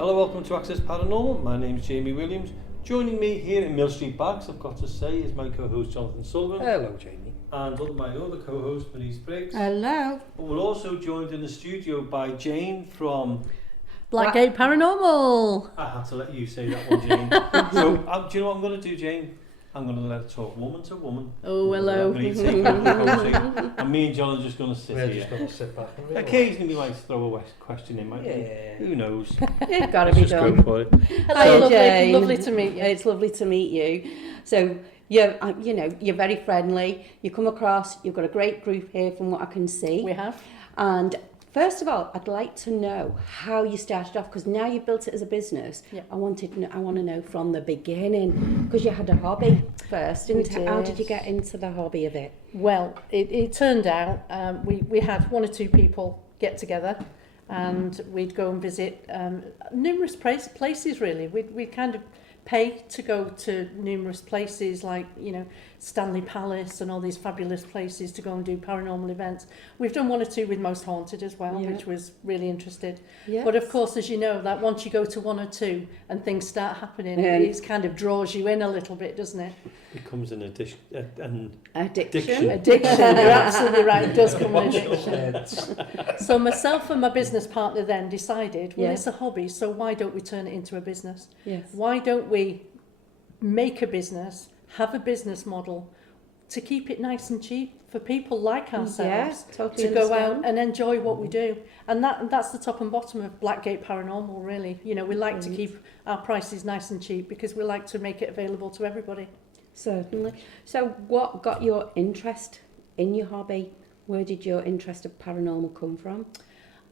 Hello, welcome to Access Paranormal. My name is Jamie Williams. Joining me here in Mill Street Backs, I've got to say, is my co-host Jonathan Sullivan. Hello, Jamie. And my other co-host, Maurice Briggs. Hello. But we're also joined in the studio by Jayne from... Blackgate Paranormal. I had to let you say that one, Jayne. So, do you know what I'm going to do, Jayne? I'm going to let her talk woman to woman. Oh, hello. And me and John are just going to sit We're here. just going to sit back and relax. Occasionally we might throw a question in, might we? Yeah. Who knows? It's got to Let's be just done. go for it. Hello, Jayne. lovely to meet you. It's lovely to meet you. So, you're very friendly. You come across, you've got a great group here from what I can see. We have. And first of all, I'd like to know how you started off, because now you've built it as a business. Yeah. I want to know from the beginning, because you had a hobby first, didn't you? How did you get into the hobby of it? Well, it turned out we had one or two people get together and we'd go and visit numerous places, really. We'd kind of pay to go to numerous places like, Stanley Palace and all these fabulous places to go and do paranormal events. We've done one or two with Most Haunted as well, Yeah. which was really interested. Yes. But of course, as you know, that once you go to one or two and things start happening, it kind of draws you in a little bit, doesn't it? Becomes an addiction. Addiction. Addiction, you're absolutely right, it does come an addiction. So myself and my business partner then decided, well, Yeah. it's a hobby, so why don't we turn it into a business? Yes. Why don't we make a business, have a business model to keep it nice and cheap for people like ourselves Yeah, totally to go understand. out and enjoy what we do? And that's the top and bottom of Blackgate Paranormal, really. We like to keep our prices nice and cheap because we like to make it available to everybody. Certainly. So what got your interest in your hobby? Where did your interest of paranormal come from?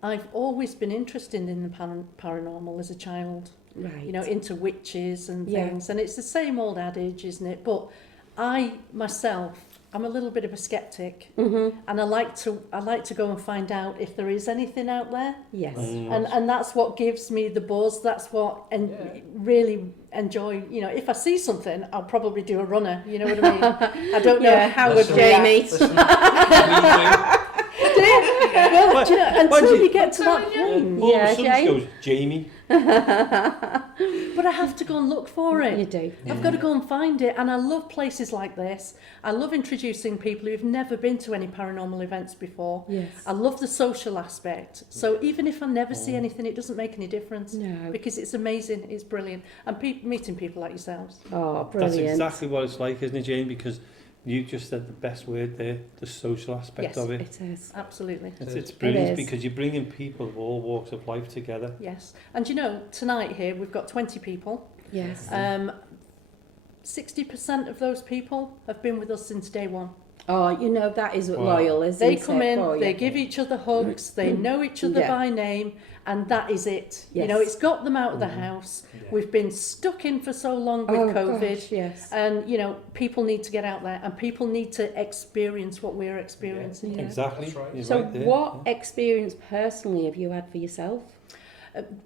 I've always been interested in the paranormal as a child. Right. Into witches and Yeah. things. And it's the same old adage, isn't it? But I, myself, I'm a little bit of a skeptic. Mm-hmm. And I like to go and find out if there is anything out there. Yes. And that's what gives me the buzz. That's what really enjoy. If I see something, I'll probably do a runner. You know what I mean? I don't know Yeah, how would would Jamie. Well, do you know, until you get to that point. All Yeah, of a sudden she Jayne. goes, Jamie. But I have to go and look for it. You do. I've got to go and find it, and I love places like this. I love introducing people who've never been to any paranormal events before. Yes. I love the social aspect. So even if I never see anything, it doesn't make any difference. No. Because it's amazing, it's brilliant. And meeting people like yourselves. Oh, brilliant. That's exactly what it's like, isn't it, Jane? Because you just said the best word there, the social aspect Yes, of it. It is. Absolutely. It's brilliant is. because you're bringing people of all walks of life together. Yes. And tonight here we've got 20 people. Yes. 60% of those people have been with us since day one. Oh, that is Wow. loyal, isn't They it? come in, for you? they give each other hugs, they know each other Yeah. by name, and that is it. Yes. It's got them out of the house. We've been stuck in for so long with Oh, COVID, gosh, yes. and people need to get out there, and people need to experience what we're experiencing. Yeah. Exactly. That's right. You're So right there. what experience personally have you had for yourself?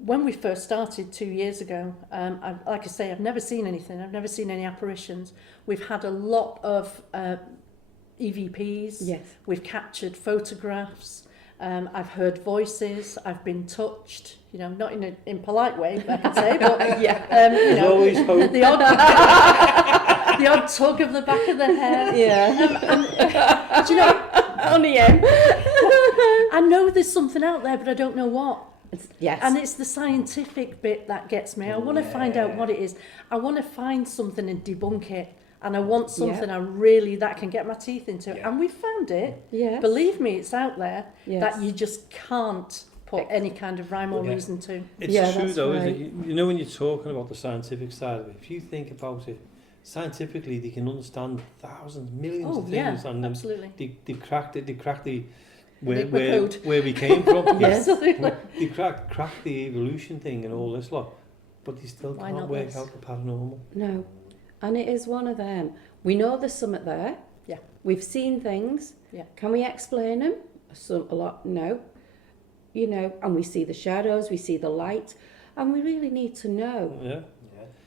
When we first started 2 years ago, like I say, I've never seen anything. I've never seen any apparitions. We've had a lot of EVPs. Yes. We've captured photographs. I've heard voices. I've been touched. Not in a polite way, I can say, but Yeah. There's always hope. the odd the odd tug of the back of the hair. Yeah. Do you know? Only him. I know there's something out there, but I don't know what. Yes. And it's the scientific bit that gets me. I want to find out what it is. I want to find something and debunk it. And I want something that I can get my teeth into. Yeah. And we found it. Yes. Believe me, it's out there. Yes. That you just can't put any kind of rhyme or Yeah. reason to. It's Yeah, true that's though, right. isn't it? When you're talking about the scientific side of it, if you think about it, scientifically they can understand thousands, millions of things, and absolutely. they cracked it. They cracked the Liquid where code. we came from. Yes. Absolutely. They cracked the evolution thing and all this lot, but they still Why can't not work this? out the paranormal. No. And it is one of them. We know there's something there. Yeah. We've seen things. Yeah. Can we explain them? A lot, no. And we see the shadows, we see the light, and we really need to know. Yeah.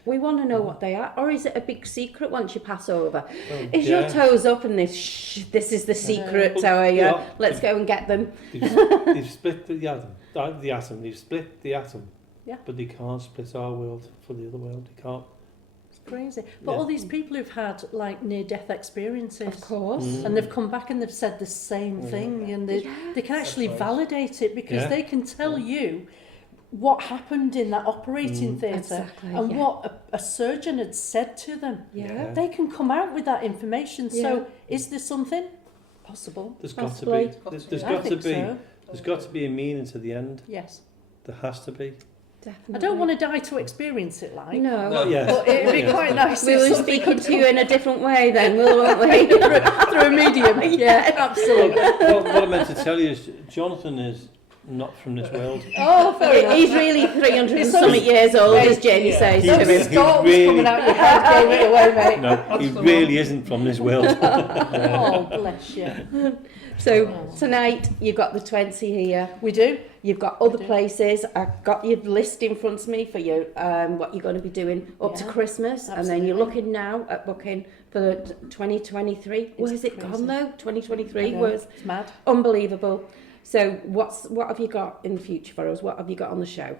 We want to know what they are. Or is it a big secret once you pass over? Well, Is your toes up in this? Shh, this is the secret, Well, so yeah. let's go and get them. They've split the atom. They've split the atom. Yeah. But they can't split our world for the other world. They can't. It's crazy. But Yeah. all these people who've had like near-death experiences, Of course. Mm. and they've come back and they've said the same thing, and they can actually That's right. validate it because Yeah. they can tell you what happened in that operating theatre Exactly, and yeah. what a surgeon had said to them. Yeah. They can come out with that information. Yeah. So is there something possible? There's got to Possibly. be. There's I got to think be. so. There's got to be a meaning to the end. Yes. There has to be. Definitely. I don't want to die to experience it, like. No. Not yet. But it'd be Not yet. quite nice. We if were something speaking could to you in a different way then, won't we? through a medium. Yeah, absolutely. What I meant to tell you is Jonathan is not from this world. Oh, fair enough. He's really 300 and It's something only- years old, as Mate, Jayne yeah. says. He So really- the start was really- coming out your head, gave it away, mate. No, he really isn't from this world. Oh, bless you. So tonight you've got the 20 here. We do. You've got other We do. places. I've got your list in front of me for you, what you're going to be doing up to Yeah, Christmas. And then you're absolutely. looking now at booking for the 2023. Where's it crazy. gone though? 2023 I know, was It's mad. unbelievable. So what have you got in the future for us? What have you got on the show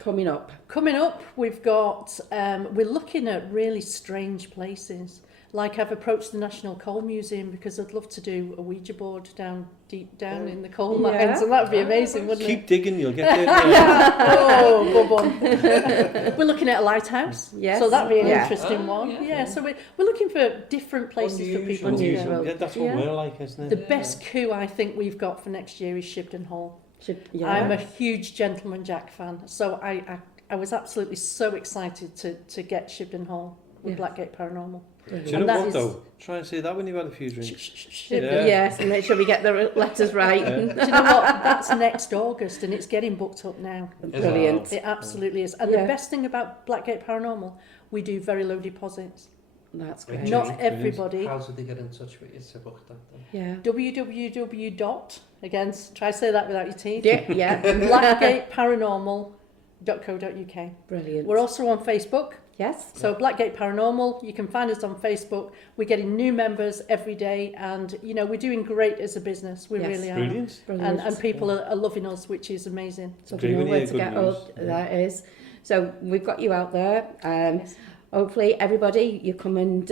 coming up? Coming up, we've got, we're looking at really strange places. Like I've approached the National Coal Museum because I'd love to do a Ouija board deep down in the coal Yeah. mines, and that'd be amazing, wouldn't it? Keep digging, you'll get there. Oh, bubble. We're looking at a lighthouse. Yes. So that'd be an Yeah. interesting one. Yeah, so we're looking for different places for people to Unusual. go. Yeah, that's what Yeah. we're like, isn't it? The best coup I think we've got for next year is Shibden Hall. Yeah. I'm a huge Gentleman Jack fan, so I was absolutely so excited to get Shibden Hall with Yes. Blackgate Paranormal. Do you And know that what is- though? Try and say that when you've had a few drinks. Shibden. Yes, and make sure we get the letters right. Yeah. Do you know what? That's next August, and it's getting booked up now. Brilliant. It absolutely is. And Yeah. the best thing about Blackgate Paranormal, we do very low deposits. That's Great. great. Not Brilliant. everybody. How did they get in touch with you to book that then? Yeah. www. Again, try to say that without your teeth. Yeah, yeah. Blackgateparanormal.co.uk. Brilliant. We're also on Facebook. Yes. So Blackgate Paranormal, you can find us on Facebook. We're getting new members every day, and you know we're doing great as a business. We Yes. really are, Brilliant. Brilliant. and people are loving us, which is amazing. So Great we know when you where hear to good get news. up. Yeah. That is. So we've got you out there. Yes. Hopefully, everybody, you come and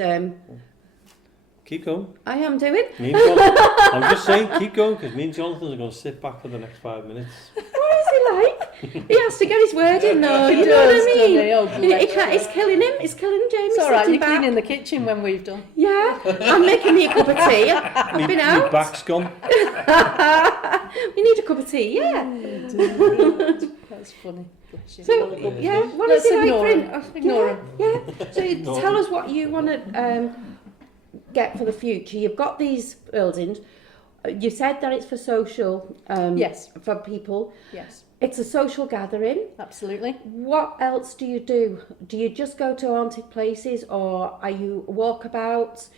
Keep going. I am doing. Me and Jonathan, I'm just saying, keep going, because me and Jonathan are going to sit back for the next 5 minutes. What is he like? He has to get his word in, though. He You know what does, I doesn't mean? he? Oh, bless It's killing him. It's killing James. It's all right. sitting You're back. cleaning the kitchen when we've done. Yeah, I'm making me a cup of tea. Me, Been me out. back's gone. We need a cup of tea. Yeah. That's funny. Bless you. So yeah, what is Let's it like ignore for him. him? Ignore him. Yeah. So Ignore tell him. us what you want to get for the future. You've got these buildings. You said that it's for social. Yes. For people. Yes, It's a social gathering. absolutely. What else do you do? Do you just go to haunted places, or are you walkabouts?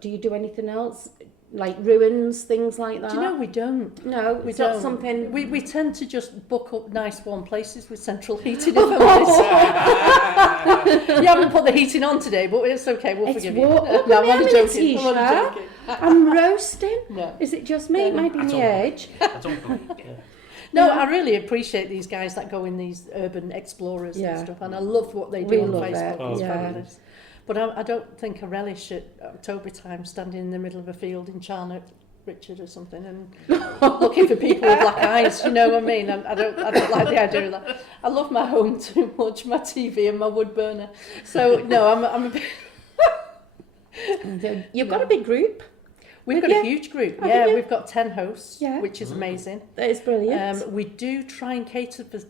Do you do anything else, like ruins, things like that? Do you know we don't? No, We it's not don't. something. We tend to just book up nice warm places with central heating. If I'm honest. You haven't put the heating on today, but it's okay. We'll It's forgive you. warm. Look No, at I'm me, only I'm in a joking. I'm only t-shirt. joking. I'm roasting. No. Is it just me? It might be That's my all. age. I don't believe it. No, Yeah. I really appreciate these guys that go in these urban explorers Yeah. and stuff, and I love what they We do on love Facebook. it. Oh, It's yeah. fabulous. But I don't think I relish at October time standing in the middle of a field in Charnock, Richard or something, and looking for people with black eyes. You know what I mean? I don't like the idea of that. I love my home too much, my TV and my wood burner. So no, I'm a bit. You've got a big group. We've got Yeah. a huge group. Have Yeah, you? we've got 10 hosts, Yeah. which is amazing. That is brilliant. We do try and cater for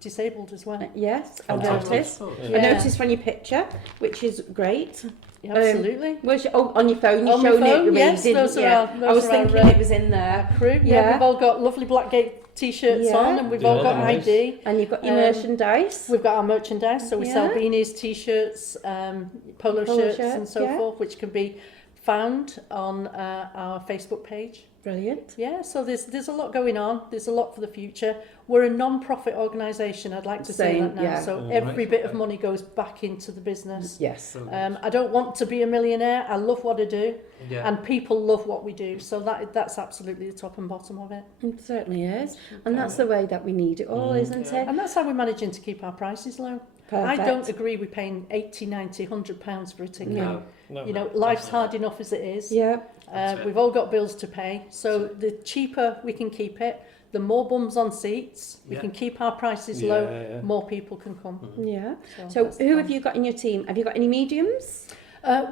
disabled as well. Yes, I Fantastic. noticed. Yeah. I noticed from your picture, which is great. Yeah, absolutely. Where's your, on your phone, you're On my showing phone, it. yes, didn't those you? are our- I those was are our, thinking it was in there. Crew, yeah, Yeah. we've all got lovely Blackgate t-shirts Yeah. on, and we've Yeah, all got they're nice. ID. And you've got your Um, merchandise. We've got our merchandise, so we sell Yeah. beanies, t-shirts, polo Polo shirts, shirts, and so yeah. forth, which can be found on our Facebook page. Brilliant. Yeah, so there's a lot going on. There's a lot for the future. We're a non-profit organisation. I'd like to say Same, that now. yeah. So Oh, every right, bit of okay. money goes back into the business. Yes. I don't want to be a millionaire. I love what I do, Yeah. and people love what we do. So that's absolutely the top and bottom of it. It certainly is. And that's the way that we need it all, isn't Yeah. it? And that's how we're managing to keep our prices low. Perfect. I don't agree with paying 80, 90, £100 for a ticket. No. No. You know, life's hard enough as it is. Yeah. That's it. We've all got bills to pay. So the cheaper we can keep it, the more bums on seats, we Yeah. can keep our prices Yeah, low, yeah. more people can come. Yeah. So that's the who plan. have you got in your team? Have you got any mediums?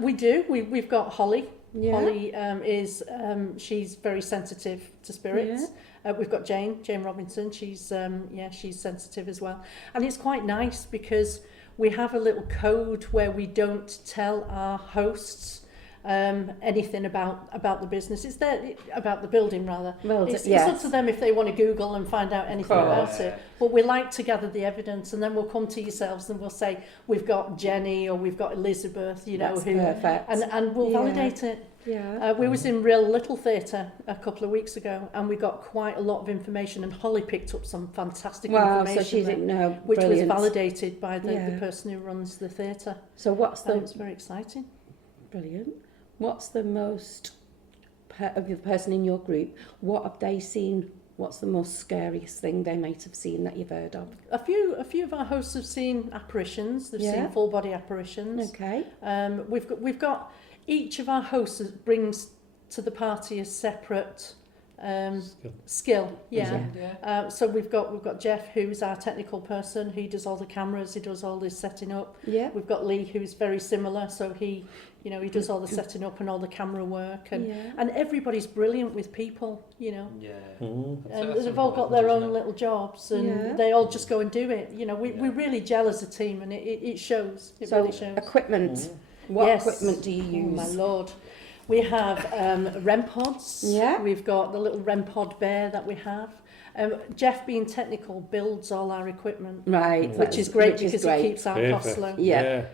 We do. We've got Holly. Yeah. Holly she's very sensitive to spirits. We've got Jayne Robinson. She's she's sensitive as well. And it's quite nice because we have a little code where we don't tell our hosts anything about the business. It's about the building rather. Well, It's yes. up to them if they want to Google and find out anything course. about it. But we like to gather the evidence, and then we'll come to yourselves and we'll say we've got Jenny or we've got Elizabeth, you know, That's who, perfect. and we'll Yeah. validate it. Yeah. We was in Real Little Theatre a couple of weeks ago, and we got quite a lot of information, and Holly picked up some fantastic Wow, information so she there, didn't know. which Brilliant. was validated by the Yeah. person who runs the theatre. So what's That the was very exciting. brilliant? What's the most of the person in your group? What have they seen? What's the most scariest thing they might have seen that you've heard of? A few of our hosts have seen apparitions. They've Yeah. seen full body apparitions. Okay. We've got each of our hosts brings to the party a separate skill. Yeah. Yeah. So we've got Jeff, who's our technical person. He does all the cameras. He does all the setting up. Yeah. We've got Lee, who's very similar. So he does all the setting up and all the camera work, and Yeah. and everybody's brilliant with people. You know. Yeah. Mm. And That's they've all got their important, own isn't it? little jobs, and Yeah. they all just go and do it. You know, we Yeah. really gel as a team, and it shows. It So really shows. equipment. What Yes. equipment do you Oh use? my lord. We have REM pods. Yeah. We've got the little REM pod bear that we have. Jeff, being technical, builds all our equipment, Right. which is great because it keeps our costs low. Yeah.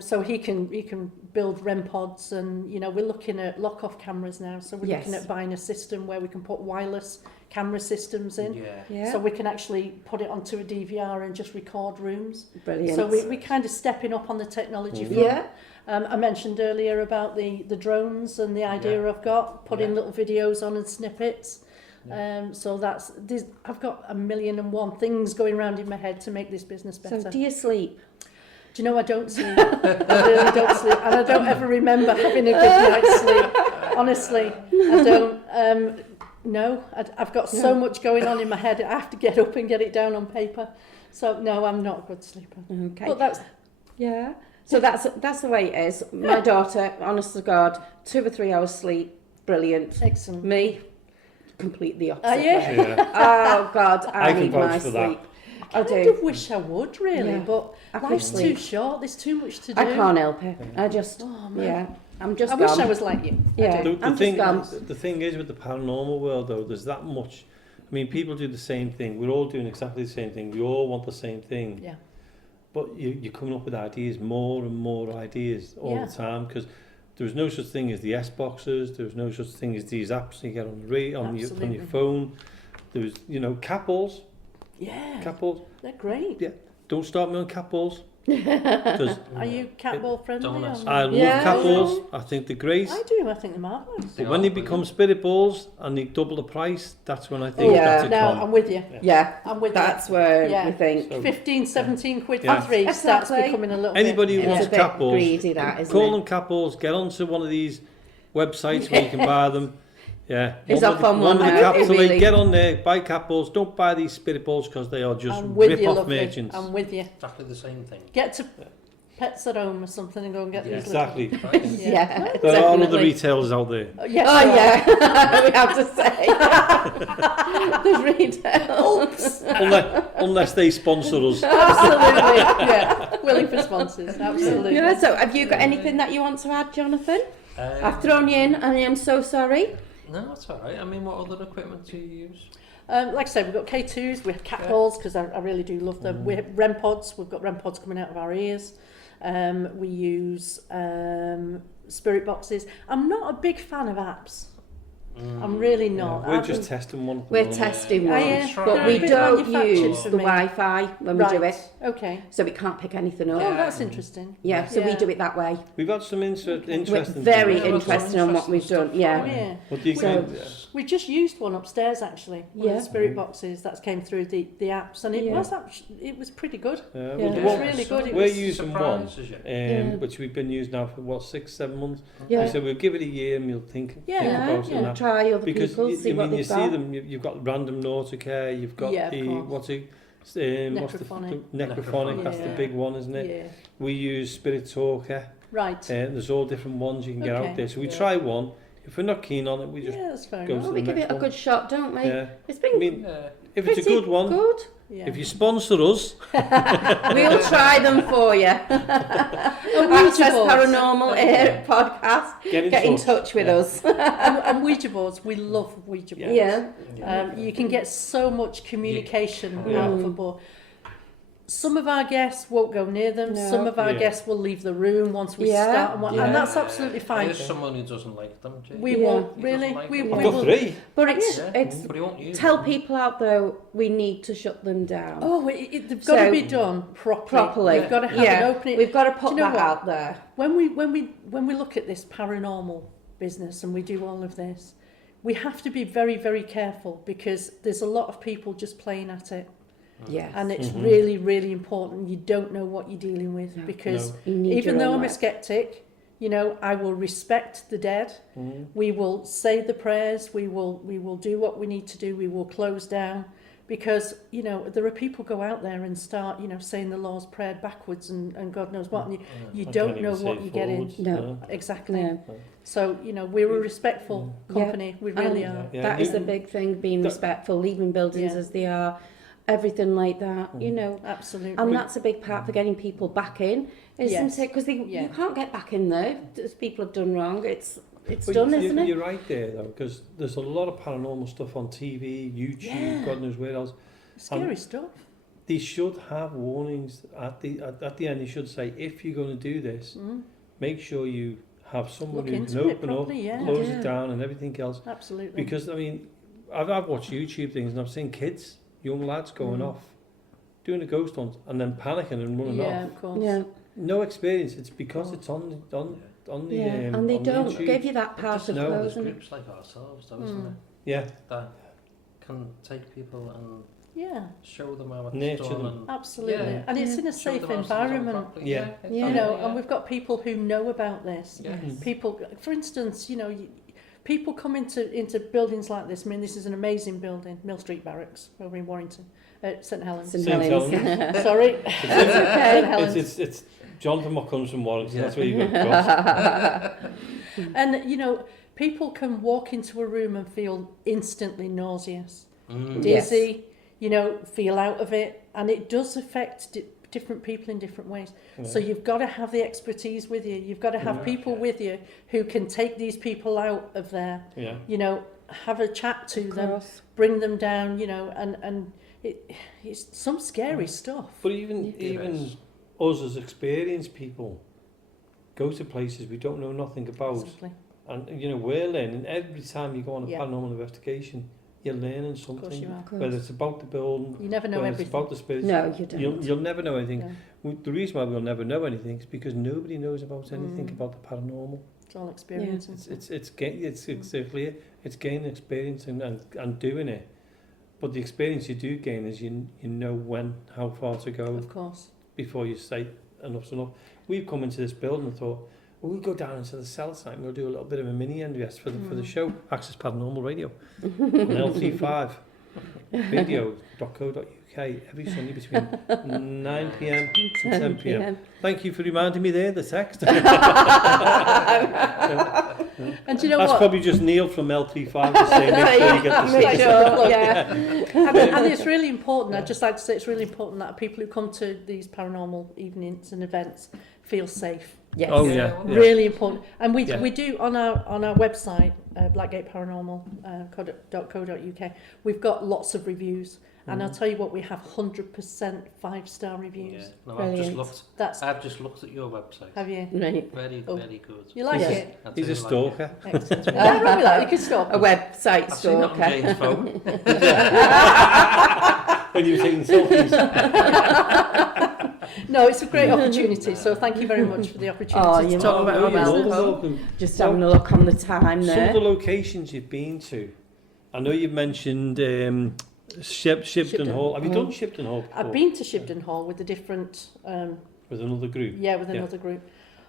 So he can build REM pods, and we're looking at lock-off cameras now. So we're looking Yes. at buying a system where we can put wireless camera systems in. Yeah. Yeah. So we can actually put it onto a DVR and just record rooms. Brilliant. So we kind of stepping up on the technology front. Yeah. I mentioned earlier about the drones and the idea Yeah. I've got, putting Yeah. little videos on and snippets. So I've got 1,000,001 things going around in my head to make this business better. So do you sleep? Do you know I don't sleep? I really don't sleep, and I don't ever remember having a good night's sleep. Honestly, I don't. No, I've got so much going on in my head. I have to get up and get it down on paper. So no, I'm not a good sleeper. Okay. But that's Yeah. So that's the way it is. My daughter, honest to God, 2 or 3 hours sleep, brilliant. excellent. Me, completely opposite. Are you? way. Yeah. Oh God, I can need vouch my for sleep. that. I I do. do wish I would really, Yeah. but I can life's too sleep. short. There's too much to do. I can't help it. I just, Oh man. yeah, I'm just I gone. wish I was like you. Yeah. I do. I'm just gone. The thing is with the paranormal world though, there's that much. I mean, people do the same thing. We're all doing exactly the same thing. We all want the same thing. Yeah. But you're coming up with ideas, more and more ideas all Yeah. the time, because there's no such thing as the S boxes. There's no such thing as these apps you get on on your Absolutely. phone. There's cat balls. Yeah. Cat balls. They're great. Yeah. Don't start me on cat balls. Because Are you cat ball friendly? Don't or ask. not? I love Yeah. cat balls. I think they're great. I do. I think they're marvellous. But when they become spirit balls and they double the price, that's when I think Oh, yeah. that's a No, con. I'm with you. Yeah, I'm with that's where Yeah. we think. So 15, 17 quid Yeah. for three starts Exactly. becoming a little Anybody bit. who It's wants a bit cat balls, greedy, that, isn't call it? them cat balls, get onto one of these websites where you can buy them. Yeah. He's One off with the- on one one with the now, capital really. A, get on there, buy cat balls. Don't buy these spirit balls because they are just I'm with you, rip-off lovely. merchants. I'm with you. Exactly the same thing. Get to Pets at Home or something and go and get Yeah. these Exactly. Right? Yeah, There are other definitely. retailers out there. little... Yes, Oh there are. yeah, we have to say. The retail. Oops. Unless they sponsor us. Absolutely. Yeah. Willing for sponsors. Absolutely. Yeah, so have you got anything that you want to add, Jonathan? I've thrown you in and I am so sorry. No, it's all right. I mean, what other equipment do you use? Like I said, we've got K2s, we have cat balls because I really do love them. We have REM pods, we've got REM pods coming out of our ears. We use spirit boxes. I'm not a big fan of apps. I'm really not. We're just testing one. at the We're moment. testing Oh, one, yeah. but They're a we bit don't manufactured use for the me. Wi-Fi when we do Right. it, Okay. so we can't pick anything up. Oh, that's interesting. Yeah, so we Yeah. do it that way. We've had some We're interesting. very things. Yeah, interested on what we've done. Yeah. Yeah. What do you So- think? We just used one upstairs actually. One of Yeah. the spirit boxes that came through the apps, and it Yeah. was actually, it was pretty good. Yeah, Yeah. It well, was what- really good. It we're was using one, surprises you. Yeah. which we've been using now for what 6-7 months. Yeah. We said we'll give it a year and we'll think Yeah, about it. yeah. and that. Try other Because people, see I what mean, you they've see got. them. You've got random Nautica. You've got Yeah, of the course. what's the Necrophonic. necrophonic. That's the Yeah. big one, isn't it? Yeah. We use Spirit Talker. Right. And there's all different ones you can get Okay. out there. So we Yeah. try one. If we're not keen on it, we just Yeah, that's fair go enough. to Well, we the give it next a one. good shot, don't we? Yeah. It's I been mean, Yeah. if it's a pretty good one, good. Yeah. if you sponsor us, We'll try them for you. Access boards. Paranormal podcast. get in touch. with Yeah. us. and Ouija boards, we love Ouija boards. Yeah. You can get so much communication Yeah. out of a board. Some of our guests won't go near them. No. Some of our Yeah. guests will leave the room once we Yeah. start, and, Yeah. and that's absolutely fine. There's someone who doesn't like them, Jay. We Yeah. won't He really. doesn't like We, them. we I've got will. 3. But it's Yeah. it's But he won't use tell them. people out though we need to shut them down Oh, they've got to So- be done properly. properly. We've got to have Yeah. an opening. We've got to put Do you know that what? out there. When we look at this paranormal business and we do all of this, we have to be very, very careful because there's a lot of people just playing at it, Yes. and it's Mhm. really, really important. You don't know what you're dealing with No. because You need even your though own I'm a life. skeptic, you know, I will respect the dead. Mm. We will say the prayers. We will do what we need to do. We will close down because, you know, there are people go out there and start, you know, saying the Lord's Prayer backwards and God knows what, and you I don't can't know even what say you get in. forwards, No. Exactly. Yeah. So, you know, we're a respectful Yeah. company. We really And are. Yeah, that you- is the big thing, being that- respectful, leaving buildings Yeah. as they are, everything like that, you know. Absolutely. And that's a big part for getting people back in, isn't Yes. it? Because Yeah. you can't get back in there if people have done wrong. It's But done, you, isn't it? You're right there though, because there's a lot of paranormal stuff on TV, YouTube, Yeah. God knows where else. Scary stuff. They should have warnings at the end. They should say, if you're going to do this, Mm, make sure you have someone look who can into it open up, properly, yeah. close Yeah. it down, and everything else. Absolutely. Because I mean, I've watched YouTube things and I've seen kids, young lads going Mm. off, doing a ghost hunt, and then panicking and running yeah, off. of course. Yeah, No experience. It's because Oh. it's on the yeah. And they on the don't YouTube. give you that part of No, There's closing it. groups like ourselves, though, isn't Mm. there? Yeah, That can take people and Yeah, show them how it's Nurture done. them. And absolutely. Yeah. And it's Yeah. in a show safe them how it's done environment. properly. Yeah. Yeah. You exactly, know, yeah. and we've got people who know about this. Yeah. Mm. People, for instance, you know, people come into buildings like this. I mean, this is an amazing building, Mill Street Barracks, over in Warrington, St Helens. St. St. Helens. Sorry, St Helens. it's Jonathan what comes from Warrington. Yeah. That's where you go across. And you know, people can walk into a room and feel instantly nauseous, Mm. Yes. dizzy, you know, feel out of it, and it does affect different people in different ways. So you've got to have the expertise with you. You've got to have Yeah. people with you who can take these people out of there. Yeah. You know, have a chat to Of them, course. bring them down. You know, and it's some scary stuff. But even It even is. us as experienced people go to places we don't know nothing about, Exactly. and you know we're learning every time you go on a Yeah. paranormal investigation. You're learning Of course you something, are. Of course. whether it's about the building, You never know whether it's everything. about the spirits. No, you don't. You'll never know anything. No, The reason why we'll never know anything is because nobody knows about anything Mm. about the paranormal. it's all experience. It's clear. It's gaining experience and doing it. But the experience you do gain is you know when, how far to go Of course. before you say enough's enough. We've come into this building and thought, well, we'll go down into the cell site and we'll do a little bit of a mini NVS for the show, Access Paranormal Radio, on LT5, video.co.uk, every Sunday between 9 p.m. and 10 p.m. Thank you for reminding me there, the text. And do you know That's what? probably just Neil from LT5 to say, make sure you get the Make text. sure, yeah. And it's really important. I'd just like to say it's really important that people who come to these paranormal evenings and events feel safe. Yes. Oh, yeah. Really important. And we Yeah. we do on our website, Blackgate Paranormal .co.uk. We've got lots of reviews, and I'll tell you what, we have 100% 5-star Yeah. reviews. No, Brilliant. That's I've just looked at your website. have you? Right. Very, Oh. very good. You like Yeah. it? I He's do a like stalker. Excellent. Yeah, wrong with that. You can stop. A website I've seen it on stalker. Jayne's phone. When you were taking selfies. No, it's a great opportunity. So thank you very much for the opportunity Oh, to you're talk about our more than business. welcome. Just having a look on the time Some of there. the locations you've been to, I know you've mentioned Shipton Shipton. Hall. Have you done Shipton Hall before? I've been to Shipton Hall with a different, With another group? with Yeah. another group.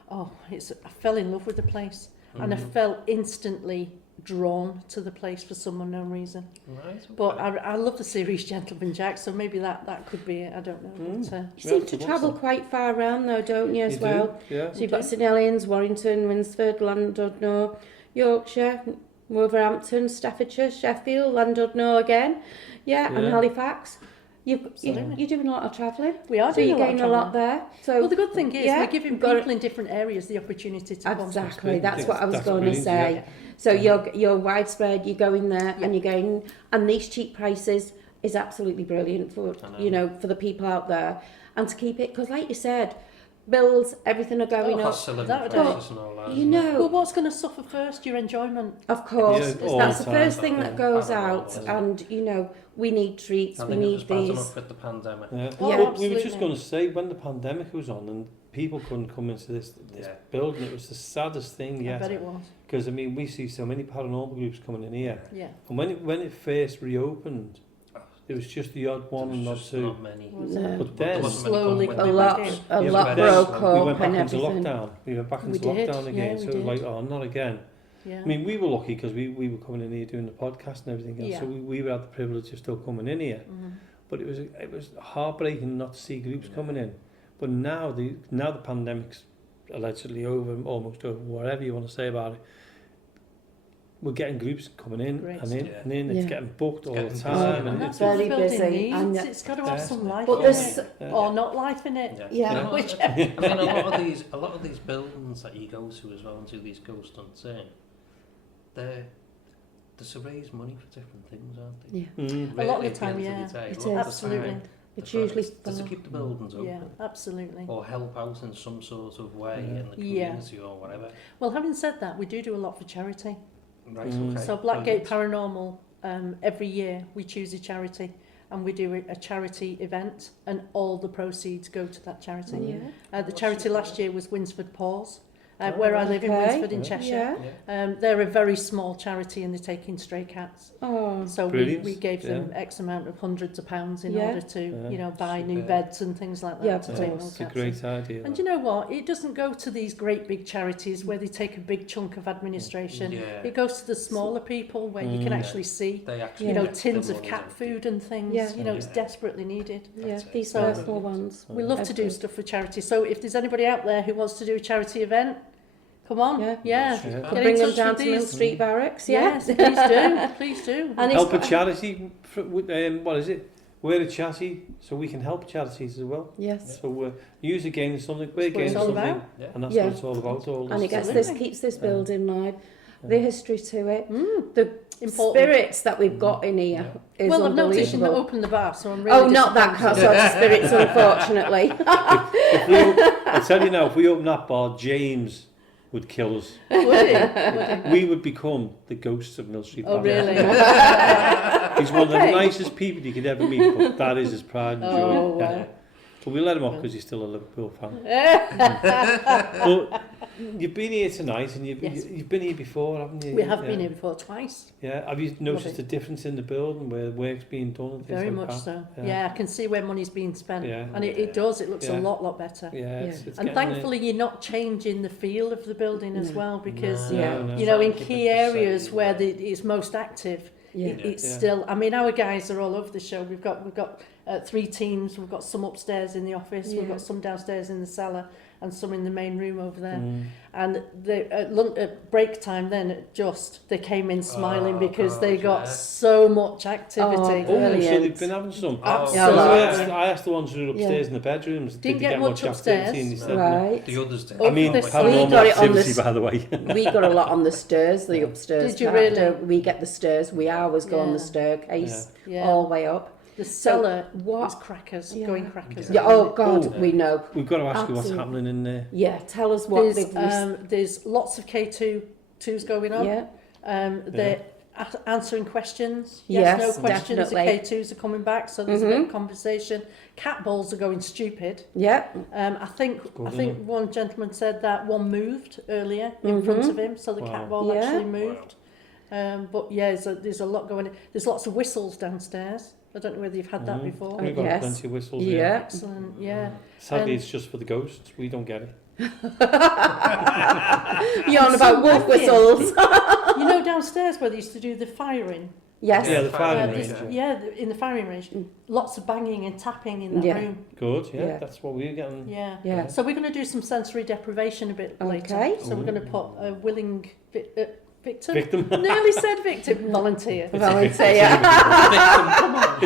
Oh, I fell in love with the place, and I Mhm. felt instantly drawn to the place for some unknown reason. Right. But okay. I love the series Gentleman Jack, so maybe that could be it. I don't know. But, You seem to Yeah, travel quite far around though, don't you, as You do, well? yeah. So you've got St Helens, Warrington, Winsford, Llandudno, Yorkshire, Wolverhampton, Staffordshire, Sheffield, Llandudno again. Yeah, and Yeah. Halifax. You're Absolutely. doing a lot of travelling. we are So doing you're a lot, getting of a lot travelling. there. So Well, the good thing is yeah, we're giving got people in different areas the opportunity to come. exactly, that's That's what I was that's going to brilliant, say. Yeah. So you're widespread, you're going there Yeah. and you're going, and these cheap prices is absolutely brilliant for, I know. for the people out there. And to keep it, because like you said, bills, everything are going up. Cost of living That would- prices and all that. You isn't it? know, Well, what's going to suffer first? Your enjoyment. of course, Yeah, all that's the the time, first thing that yeah. goes Paranormal, out. isn't it? And, we need treats, I we think it was need bad these. enough with the pandemic. Yeah. Oh, Well, we were absolutely. just going to say, when the pandemic was on and people couldn't come into this Yeah. building, it was the saddest thing I bet yet. it was. Because, I mean, we see so many paranormal groups coming in here. Yeah. And when it first reopened, there was just the odd one There and was not just two. not many. Was No. it? But There then wasn't many Slowly coming A coming when back lot, in. a Yeah, lot but broke then we up went back and into everything. lockdown. We went back We into did, lockdown again. yeah, So we it was like, did. oh, not again. Yeah. I mean, we were lucky because we were coming in here doing the podcast and everything else. Yeah. So we had the privilege of still coming in here. Mhm. But it was heartbreaking not to see groups coming in. But now the pandemic's allegedly over, almost over, whatever you want to say about it. We're getting groups coming in Great and in stuff. and in. It's Yeah. getting booked all the Getting time. busy. and And it's that's what the Very building busy, needs. and It's got to have Yeah. some life But in there's- it. Yeah. Or not life in it. Yeah. No, Which- I mean, a lot of these buildings that you go to as well and do these ghost hunts in, they're to raise money for different things, aren't they? Yeah, Mm. A lot of Really, the time, at the end yeah. of the day, It a lot of the Absolutely. time, it's they're usually to keep the buildings open. Yeah, absolutely. Or help out in some sort of way Yeah. in the Yeah. community or whatever. Well, having said that, we do a lot for charity. Right, Mm. okay. So Blackgate brilliant. Paranormal, every year we choose a charity and we do a charity event and all the proceeds go to that charity. yeah. The charity last year was Winsford Paws, where I live in Okay. Winsford in Yeah. Cheshire. Yeah. They're a very small charity and they take in stray cats. Oh, So Brilliant. we gave them X amount of hundreds of pounds in Yeah. order to, Yeah. buy new Superb. beds and things like that Yeah, to of take course. more It's a cats great in. idea. And that. you know what? It doesn't go to these great big charities where they take a big chunk of administration. Yeah. It goes to the smaller people where you can Mm. actually see, They actually You you know, get tins the of money, cat don't they? food and things. Yeah. It's Yeah. desperately needed. yeah, That's it. these So- personal ones. We love to do Excellent. stuff for charity. So if there's anybody out there who wants to do a charity event, come on. Yeah. Yeah. Yeah. Get Bring in them touch down with to Mill these. Street Barracks, yeah? Yes, please do. Please do. And Help a it's- charity, what is it? We're a charity, so we can help charities as well. Yes. So use again is something, we're That's what again it's all something, about. Yeah. and that's Yeah. what it's all about. All And this it gets stuff. this, keeps this Yeah. building live. Yeah. The history to it. Mm, The important. spirits that we've got in here is Well, I've noticed you've not unbelievable. opened the bar, so I'm really Oh, not that disappointed. sort of spirits, unfortunately. I tell you now, if we open that bar, James would kill us. Would it? We would become the ghosts of Mill Street Oh, Bar. really? He's one of the nicest people you could ever meet, but that is his pride and joy. Oh, Yeah. wow. But we let him off because he's still a Liverpool fan. But you've been here tonight, and Yes. you've been here before, haven't you? We have Yeah. been here before twice. Yeah. Have you noticed it. a difference in the building where work's being done and things Very like much that? so. Yeah. Yeah, I can see where money's being spent. Yeah. And it does. It looks Yeah. a lot better. Yeah. It's And getting thankfully, you're not changing the feel of the building as well because, No, Yeah. no. you know, in Keep it key the areas same, where yeah. it's most active, Yeah. it's Yeah. still. I mean, our guys are all over the show. We've got 3 teams. We've got some upstairs in the office. Yeah. We've got some downstairs in the cellar, and some in the main room over there. Mm. And at break time then, they came in smiling because they gosh, got yeah. so much activity. Oh, so Brilliant. they've been having some. Absolutely. I asked the ones who were upstairs in the bedrooms, Didn't did they get get much much activity? And they upstairs. said, no. Right. The others did. I mean, Over this paranormal We got it on activity, the by the way. We got a lot on the stairs, the upstairs. Did you part. really? We get the stairs. We always go on the Yeah. staircase Yeah. all the way up. The cellar what- is crackers, Yeah. going crackers. Yeah. Oh God, Oh. we know. We've got to ask you what's Absolutely. happening in there. Yeah, tell us what There's lots of K2s going on. Yeah. They're answering questions. Yes, No questions. definitely. The K2s are coming back, so there's a bit of conversation. Cat balls are going stupid. Yeah. I think good, think one gentleman said that one moved earlier in front of him, so the cat Wow. ball Yeah. actually moved. But yeah, there's a lot going on. There's lots of whistles downstairs. I don't know whether you've had that before. We've got Yes. plenty of whistles Yeah. here. Excellent, yeah. Sadly, And- it's just for the ghosts. We don't get it. You're on about wolf whistles. You know downstairs where they used to do the firing? Yes. Yeah, the firing there's- range. yeah, in the firing range. Lots of banging and tapping in that Yeah. room. Good, yeah, Yeah. that's what we're getting. Yeah. Yeah. So we're going to do some sensory deprivation a bit later. Okay. So we're going to put a willing victim. Victim. Nearly said victim. Volunteer. Volunteer. It's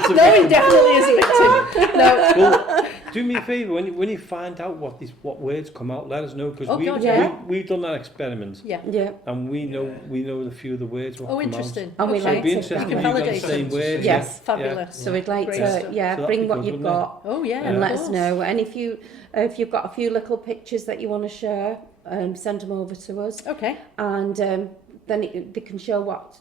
a No, he victim. definitely is a victim. No. Well, do me a favour, when you find out what words come out, let us know, because Oh, God, yeah. we've done that experiment, Yeah. Yeah. and we know a few of the words what Oh, come interesting. And we out. So it'd like be to- interesting You if can you've got the validate same it. words. Yes. Fabulous. So we'd like Great to, stuff. So yeah, that'd bring be what good, you've wouldn't it? got Oh, yeah. and of let us course. know. And if you've got a few little pictures that you want to share, send them over to us, Okay. and then they can show what's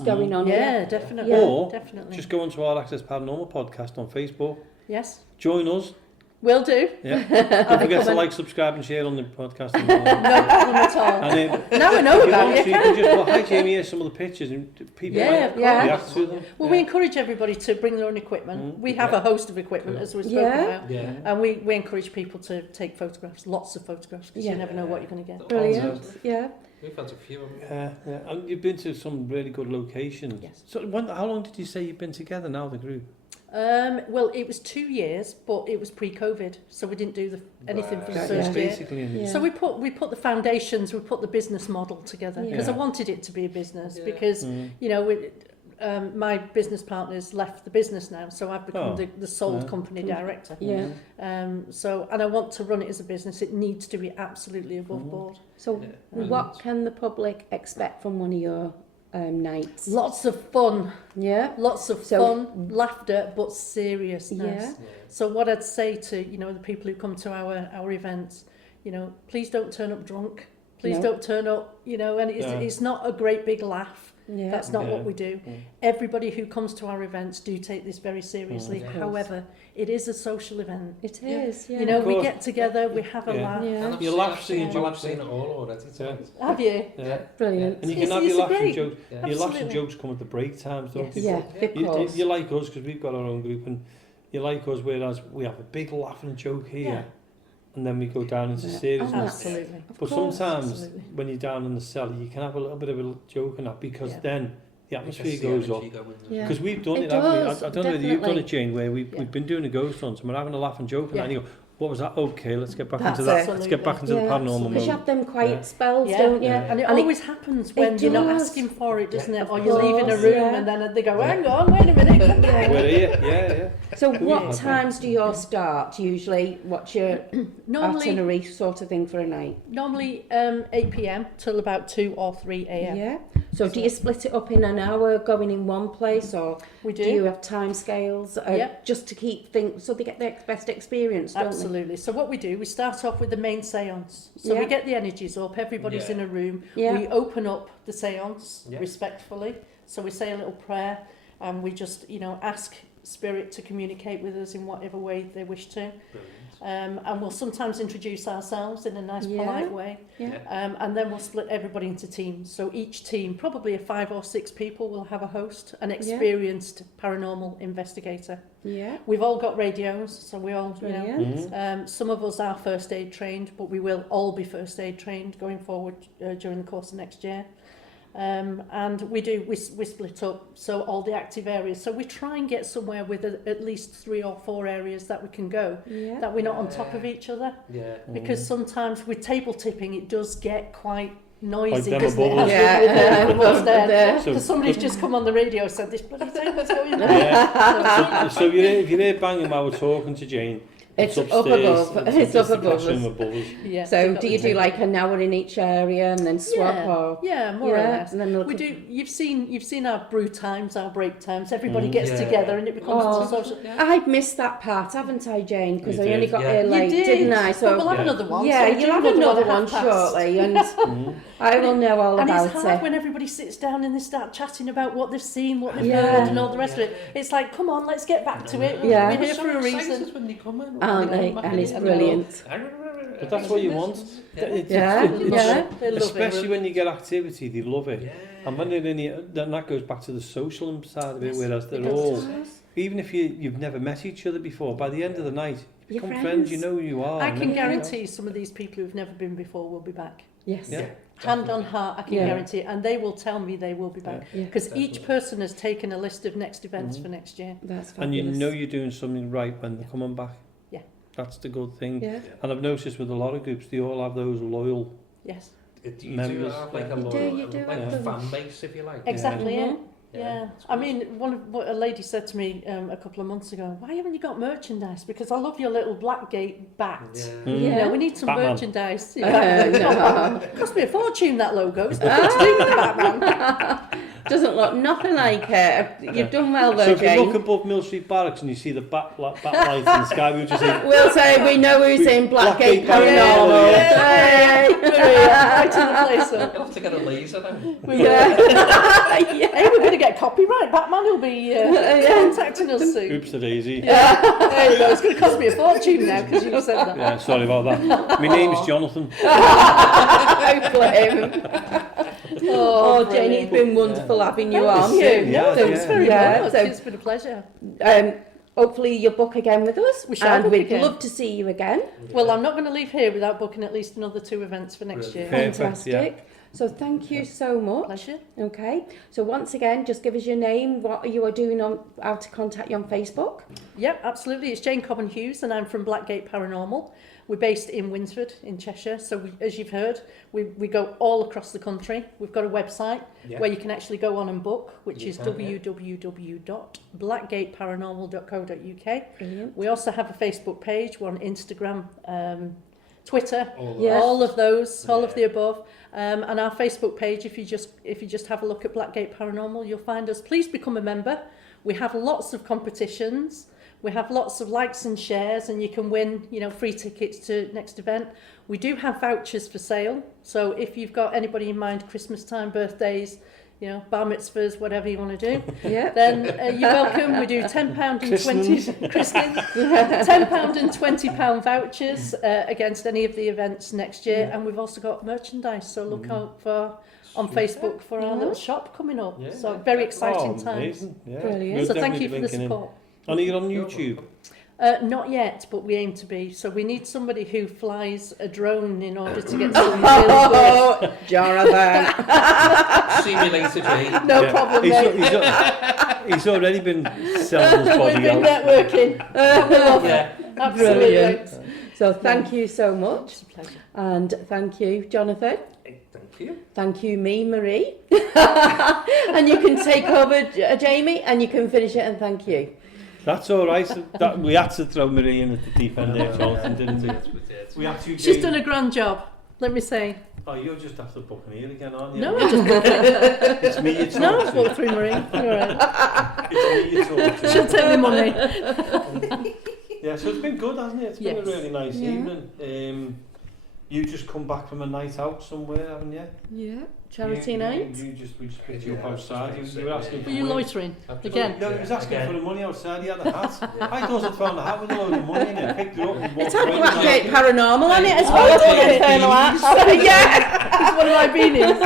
going on Yeah, here. definitely. Yeah. Or Definitely. just go onto our Access Paranormal podcast on Facebook. Yes. Join us. Will do. Yeah. Don't forget to comment. like, subscribe, and share on the podcast. No problem at all. And then Now I know if you about want it. to, you can just go, hi Jamie, here's some of the pictures, and people Yeah, might of Yeah. react to them. Well, we encourage everybody to bring their own equipment. We have a host of equipment, as we've spoken Yeah. about. Yeah. And we encourage people to take photographs, lots of photographs, because Yeah. you never know what you're going to get. Brilliant. Yeah. We've had a few. Yeah, and you've been to some really good locations. Yes. So, how long did you say you've been together now, the group? Well, it was 2 years, but it was pre-COVID, so we didn't do anything for the Right. first Yeah. year. Basically, Yeah. So we put the foundations, we put the business model together, because I Yeah. wanted it to be a business, Yeah. because you know, my business partner's left the business now, so I've become Oh. the sole Yeah. company director. Yeah. And I want to run it as a business. It needs to be absolutely above board. So, Yeah. what can the public expect from one of your nights? Lots of fun, Yeah. lots of So- fun, laughter, but seriousness. Yeah. So what I'd say to the people who come to our events, please don't turn up drunk. Please No. don't turn up, and it's not a great big laugh. Yeah. That's not Yeah. what we do. Everybody who comes to our events do take this very seriously. Yeah. However, it is a social event. It is. Yeah. We course. get together, we have a Yeah. laugh. Yeah. And I've You'll seen- laugh I've seen, seeing well, I've jokes, seen yeah. it all already. So Have you? Yeah. Brilliant. And you can It's- have your it's laughs and great. jokes. Yeah. Your laughs and Absolutely. jokes come at the break times, don't Yes. they? Yeah. Of You, course. you like us because we've got our own group, and you like us whereas we have a big laugh and a joke here, Yeah. and then we go down into Yeah. seriousness. Absolutely. But course, sometimes absolutely. when you're down in the cellar, you can have a little bit of a joke and that, because Yeah. then the you atmosphere just see goes up. energy going. Yeah. Because we've done It it, haven't we? does, I don't know whether you've done definitely. it, Jane, where Yeah. we've been doing a ghost hunt and we're having a laugh and joke, Yeah. and you go, what was that? Okay, let's get back That's into that. it. Let's get back into the Yeah, paranormal Because you mode. have them quiet Yeah. spells, Yeah. don't you? Yeah. And it And it- always happens when it you're not does. asking for it, doesn't it? Yeah. Or Of you leave in a course, room yeah. and then they go, hang on, wait a minute. We're here, yeah. So Yeah. what times do yours start usually? What's your Normally, itinerary sort of thing for a night? 8 p.m. till about 2 or 3 a.m. Yeah. So do you split it up in an hour going in one place, or We do you have time scales Yep. just to keep things so they get their best experience, don't Absolutely. So what we do, we start off with the main seance. So Yeah. we get the energies up, everybody's Yeah. in a room. Yeah. We open up the seance Yeah. respectfully. So we say a little prayer and we just, ask spirit to communicate with us in whatever way they wish to. And we'll sometimes introduce ourselves in a nice, Yeah. polite way. Yeah. And then we'll split everybody into teams. So each team, probably 5 or 6 people, will have a host, an experienced paranormal investigator. Yeah. We've all got radios, so we all, Brilliant. some of us are first aid trained, but we will all be first aid trained going forward during the course of next year. And we split up, so all the active areas. So we try and get somewhere with at least 3 or 4 areas that we can go, Yeah. that we're not on top of each other. Yeah. Because sometimes with table tipping, it does get quite noisy, Like doesn't it? bubbles. Yeah. Because So- somebody's just come on the radio and said, this bloody table's going down. Yeah. So if you're here banging while we're talking to Jayne, It's up upstairs, above. It's up the above classroom us. above us. Yeah, So they've got do you the do table. like an hour in each area and then swap or? Yeah, more or Yeah, less. and then they'll We do. You've seen our brew times, our break times. Everybody gets Yeah. together and it becomes Oh. a social. I've missed that part, haven't I, Jane? Because You I only did. got Yeah. here You late, did. didn't I? But So we'll have Yeah. another one. yeah, so you'll do have another one at 1:30. shortly, and I will know all And about it's hard it. when everybody sits down and they start chatting about what they've seen, what they've Yeah. heard, and all the rest of it. It's like, come on, let's get back to it. Yeah. We're here for a reason. When they come in, Aren't they? And it's brilliant. But that's what you want. It's- Yeah, it's- yeah. They love Especially it. when you get activity, they love it. Yeah. And when they're in here, then that goes back to the social side of it, whereas it they're does. all, even if you've never met each other before, by the end of the night, you You're become friends. friends, you know who you are. I and can everything guarantee some of these people who've never been before will be back. Yes. Yeah. Hand on heart, I can Yeah. guarantee it. And they will tell me they will be back. Yeah. Because each Definitely. person has taken a list of next events for next year. That's else. And you fabulous. know you're doing something right when they're coming back. Yeah. That's the good thing. Yeah. And I've noticed with a lot of groups, they all have those loyal. Yes, You do Members, have like yeah. a You loyal, you do like have a them. fan base, if you like. exactly. Mhm. Yeah. Yeah, I mean, what a lady said to me a couple of months ago, why haven't you got merchandise? Because I love your little Blackgate bat. Yeah. Mm. You know, we need some Batman. merchandise. No. It cost me a fortune, that logo. It's nothing to do with the Batman. Doesn't look nothing like it. You've done well So though, if you look Jane. above Mill Street Barracks and you see the bat light in the sky, we'll just say, We'll say we know who's in Blackgate Blackgate Paranormal. Paranormal, Right to the place up. You'll have to get a laser now. Hey, we're going to get copyright. Batman will be contacting us soon. oops, the daisy. There you go. It's going to cost me a fortune now because you said that. Yeah, sorry about that. My name's Jonathan. Oh, Jane, it's been wonderful having you on. Thank you. Yeah, No, yeah. it's very Yeah, much. so- It's been a pleasure. Hopefully you'll book again with us. We shall and book we'd again. love to see you again. Well, I'm not going to leave here without booking at least another 2 events for next year. Perfect, Fantastic. yeah. So thank you so much. Pleasure. Okay. So once again, just give us your name, what you are doing on, how to contact you on Facebook. Yep, absolutely. It's Jayne COBBAN-HUGHES and I'm from Blackgate Paranormal. We're based in Winsford in Cheshire. So as you've heard, we go all across the country. We've got a website where you can actually go on and book, which is www.blackgateparanormal.co.uk. Brilliant. We also have a Facebook page. We're on Instagram, Twitter, Yes. all of those, all of the above. And our Facebook page, if you just have a look at Blackgate Paranormal, you'll find us. Please become a member. We have lots of competitions. We have lots of likes and shares, and you can win, free tickets to next event. We do have vouchers for sale. So if you've got anybody in mind, Christmas time, birthdays, bar mitzvahs, whatever you want to do, Yeah. then you're welcome. We do £10 and £10 and £20 vouchers against any of the events next year, and we've also got merchandise. So look out on Facebook for our little shop coming up. Yeah. So very exciting times. Amazing. Yeah. Brilliant. We'll So thank definitely you be for the linking in. support. And are you on YouTube? Not yet, but we aim to be. So we need somebody who flies a drone in order to get some really good. Oh, Jonathan. Simulator Jane. No Yeah. problem, He's, mate. he's already been selling his We've body been out. networking. We love it. Yeah. Absolutely. Brilliant. So thank you so much. It's a pleasure. And thank you, Jonathan. Thank you. Thank you, me, Marie. And you can take over, Jamie, and you can finish it and thank you. That's all right. We had to throw Marie in at the deep end there, Jonathan, didn't we? We had to. She's done a grand job, let me say. Oh, you'll just have to book me in again, aren't you? No, I just booked it. It's me you talk No, I to. walked through Marie. You're right. It's me you talk to. She'll take the money. Yeah, so it's been good, hasn't it? It's been Yes. a really nice Yeah. evening. You just come back from a night out somewhere, haven't you? Yeah. Charity you, night. We just picked you up Yeah, outside. that's You were asking for Were you money. loitering? Again? No, he was asking Again. for the money outside. He had a hat. I thought I'd found a hat with a load of money in it. Picked it up. And It's walked had away. Blackgate Paranormal on it as Oh, well, it's hasn't got it? infernal hat. Yeah. It's one of my beanies.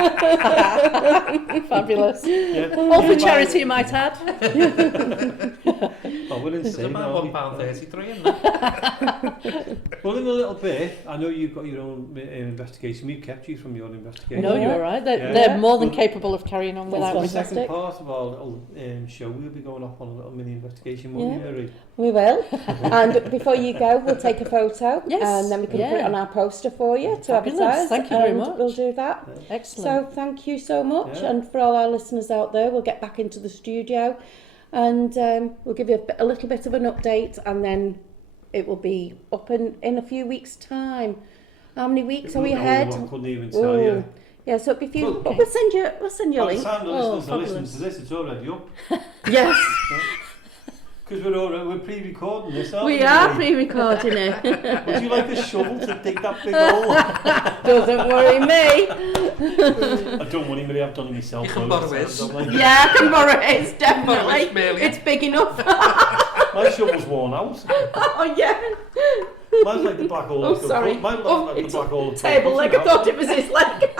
Fabulous. Yeah. All for charity, I might add. Well, we're It's insane. about £1.33, isn't it? Well, in a little bit, I know you've got your own investigation. We've kept you from your own investigation. No, you're all right. Yeah. They're more than capable of carrying on Well, without for the us. second part of our little show, we'll be going off on a little mini investigation, won't we, Mary? We will. And before you go, we'll take a photo. Yes. And then we can put it on our poster for you to Fabulous. advertise. Thank you very and much. We'll do that. Excellent. So thank you so much. Yeah. And for all our listeners out there, we'll get back into the studio and we'll give you a little bit of an update, and then it will be up in a few weeks' time. How many weeks are we ahead? I couldn't even tell you. Yeah, so it'll be a few. Well, But we'll send you a By link. the time the Oh, listeners are listening fabulous. to this, it's already up. Yes, Because we're pre-recording this, aren't we are pre-recording it. Would you like a shovel to dig that big hole? Doesn't worry me. I don't want anybody, I've done it myself. You can loads borrow of his. times, haven't I? Yeah, I can borrow it. It's definitely. Borrow it, It's big enough. My shovel's worn out. Oh yeah. Mine's like the black hole. Oh, sorry. Mine's Oh, like the it's black hole. of Table Coke, leg. I thought it was his leg.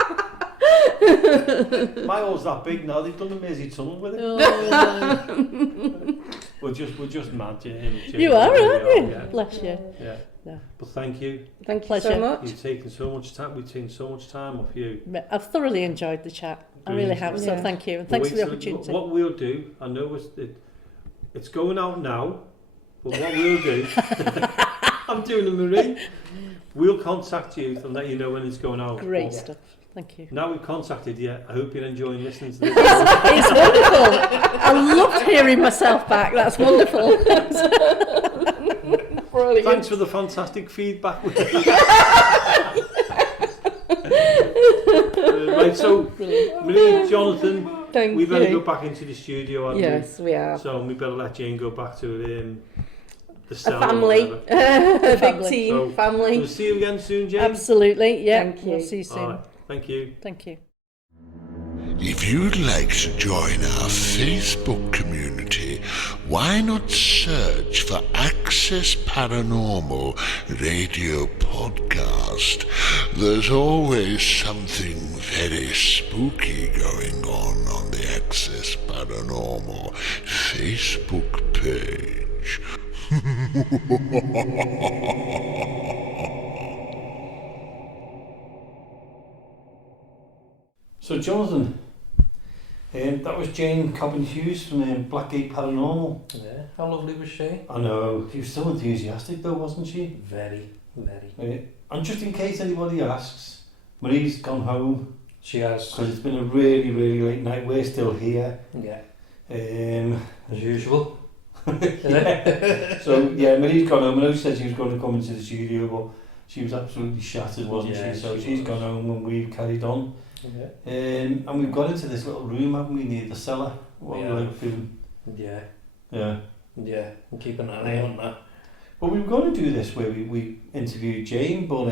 My hole's that big now. They've done the Mersey tunnel with it. Oh, We're just mad, Jayne. you are, aren't you? Yeah. Bless you. Yeah. No. But thank you. Thank you Pleasure. so much. You've taken so much time. We've taken so much time off you. I've thoroughly enjoyed the chat. I really Brilliant. have. So Yeah. thank you, and But thanks for the wait till- opportunity. What we'll do, I know it's going out now, but what we'll do, I'm doing a Marie. We'll contact you to let you know when it's going out. Great But stuff. Thank you. now we've contacted you, I hope you're enjoying listening to this. It's wonderful. I loved hearing myself back. That's wonderful. Brilliant. Thanks for the fantastic feedback. Right, so Brilliant. Marie, Jonathan, Thank we better you. go back into the studio, haven't Yes, we are. we? So we better let Jayne go back to the A cell. or family. whatever. A big Family. team. So, Family. We'll see you again soon, Jayne. Absolutely. Yeah. Thank you. We'll see you soon. All right, thank you. Thank you. If you'd like to join our Facebook community, why not search for Access Paranormal Radio Podcast? There's always something very spooky going on the Access Paranormal Facebook page. So Jonathan, that was Jayne COBBAN-HUGHES from Blackgate Paranormal. Yeah. How lovely was she? I know, she was so enthusiastic though, wasn't she? Very, very. And just in case anybody asks, Marie's gone home She has. because it's been a really, really late night. We're still here. Yeah. As usual. Yeah. So yeah, Marie's gone home. I know she said she was going to come into the studio, but she was absolutely shattered, wasn't Yeah, she? So she she's was. gone home and we've carried on. Yeah. And we've got into this little room, haven't we, near the cellar? What Yeah. we're like doing. Yeah. Yeah. Yeah. I'm keeping an eye on that. Well, we were going to do this where we interviewed Jayne, but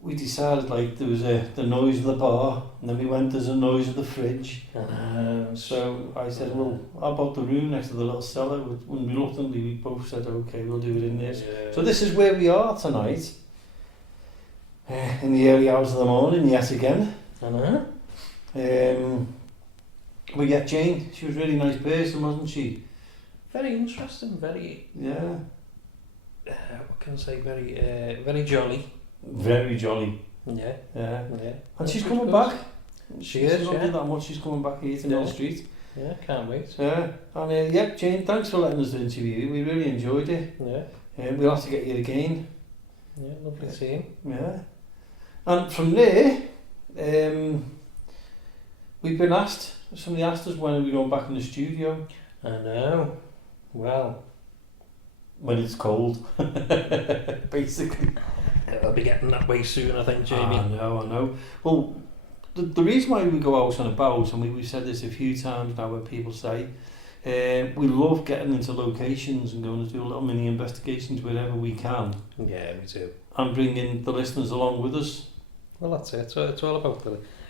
we decided like there was the noise of the bar, and then we went, there's a noise of the fridge. So I said, well, how about the room next to the little cellar? And reluctantly we both said, okay, we'll do it in this. Yeah. So this is where we are tonight, in the early hours of the morning, yet again. But yeah, Jayne, she was a really nice person, wasn't she? Very interesting, very, Yeah. what can I say, very jolly. Very jolly. Yeah. Yeah. Yeah. And she's coming back. She is, She's not yeah. did that much. She's coming back here to Mill Yeah. Street. Yeah, can't wait. Yeah. And yeah, Jayne, thanks for letting us interview you. We really enjoyed it. Yeah. We'll have to get you again. Yeah, lovely seeing. Yeah. And from there, we've been asked, somebody asked us when are we going back in the studio. I know. Well, When it's cold. Basically. I'll be getting that way soon, I think, Jamie. I know. Well, the reason why we go out and about, and we've said this a few times now when people say, we love getting into locations and going to do little mini investigations wherever we can. Yeah, me too. And bringing the listeners along with us. Well, that's it. It's all about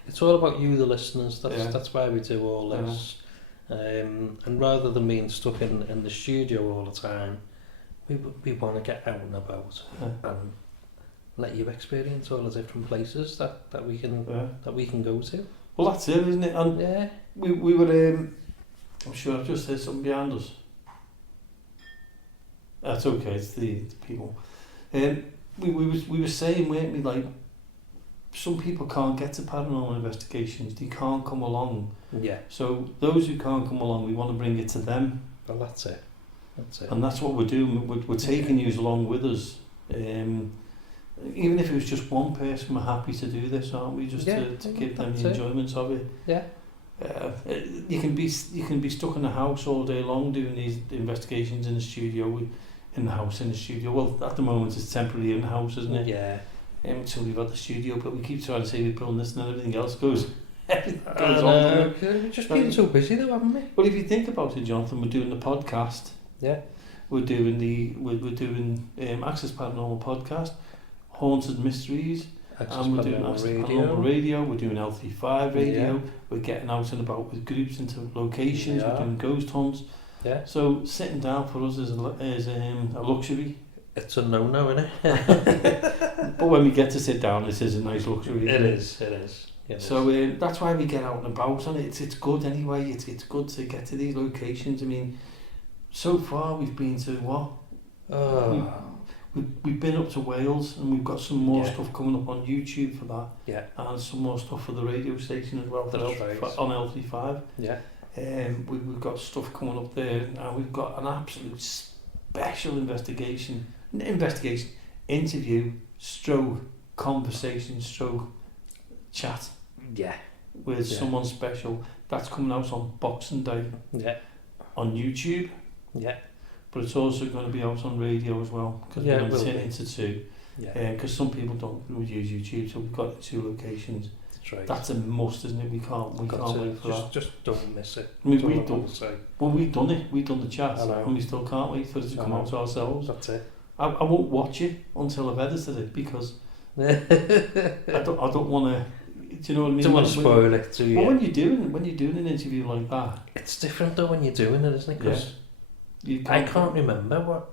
it's all about you, the listeners. That's why we do all this. And rather than being stuck in the studio all the time, we want to get out and about and let you experience all the different places that we can go to. Well, that's it, isn't it? And Yeah. we were. I'm sure I've just heard something behind us. That's okay. It's the people. We were saying, weren't we? Like, some people can't get to paranormal investigations. They can't come along. Yeah. So those who can't come along, we want to bring it to them. Well, that's it. That's it. And that's what we're doing. We're taking you along with us. Even if it was just one person, we're happy to do this, aren't we? Just to give them the enjoyment of it. Yeah. You can be stuck in a house all day long doing these investigations in the studio, in the house, in the studio. Well, at the moment it's temporarily in the house, isn't it? Yeah. Until we've got the studio, but we keep trying to say we've done this and everything else goes. Everything I goes know. on. We've just been so busy though, haven't we? Well, if you think about it, Jonathan, we're doing the podcast. Yeah. We're doing Access Paranormal podcast, Haunted Mysteries, and we're doing Access Paranormal Radio. We're doing L35 Radio. Yeah. We're getting out and about with groups into locations. We're doing ghost hunts. Yeah. So sitting down for us is a luxury. It's a no-no, isn't it? But when we get to sit down, this is a nice luxury. It is. So that's why we get out and about, and it's good anyway. It's good to get to these locations. I mean, so far we've been to what? We've been up to Wales, and we've got some more stuff coming up on YouTube for that. Yeah. And some more stuff for the radio station as well. On L35. Yeah. We've got stuff coming up there, and we've got an absolute special interview, stroke conversation, stroke chat. Yeah. With someone special. That's coming out on Boxing Day. Yeah. On YouTube. Yeah. But it's also going to be out on radio as well, because we're going to turn it into two. Yeah. Because some people don't use YouTube, so we've got the two locations. That's right. That's a must, isn't it? We can't wait for that. Just don't miss it. I mean, we've done it. We've done the chat, and we still can't wait for it to come out to ourselves. That's it. I won't watch it until I've edited it, because I don't want to. Do you know what I mean? Don't want to spoil it to you. Well, when you're doing an interview like that, it's different though when you're doing it, isn't it? Because I can't remember what.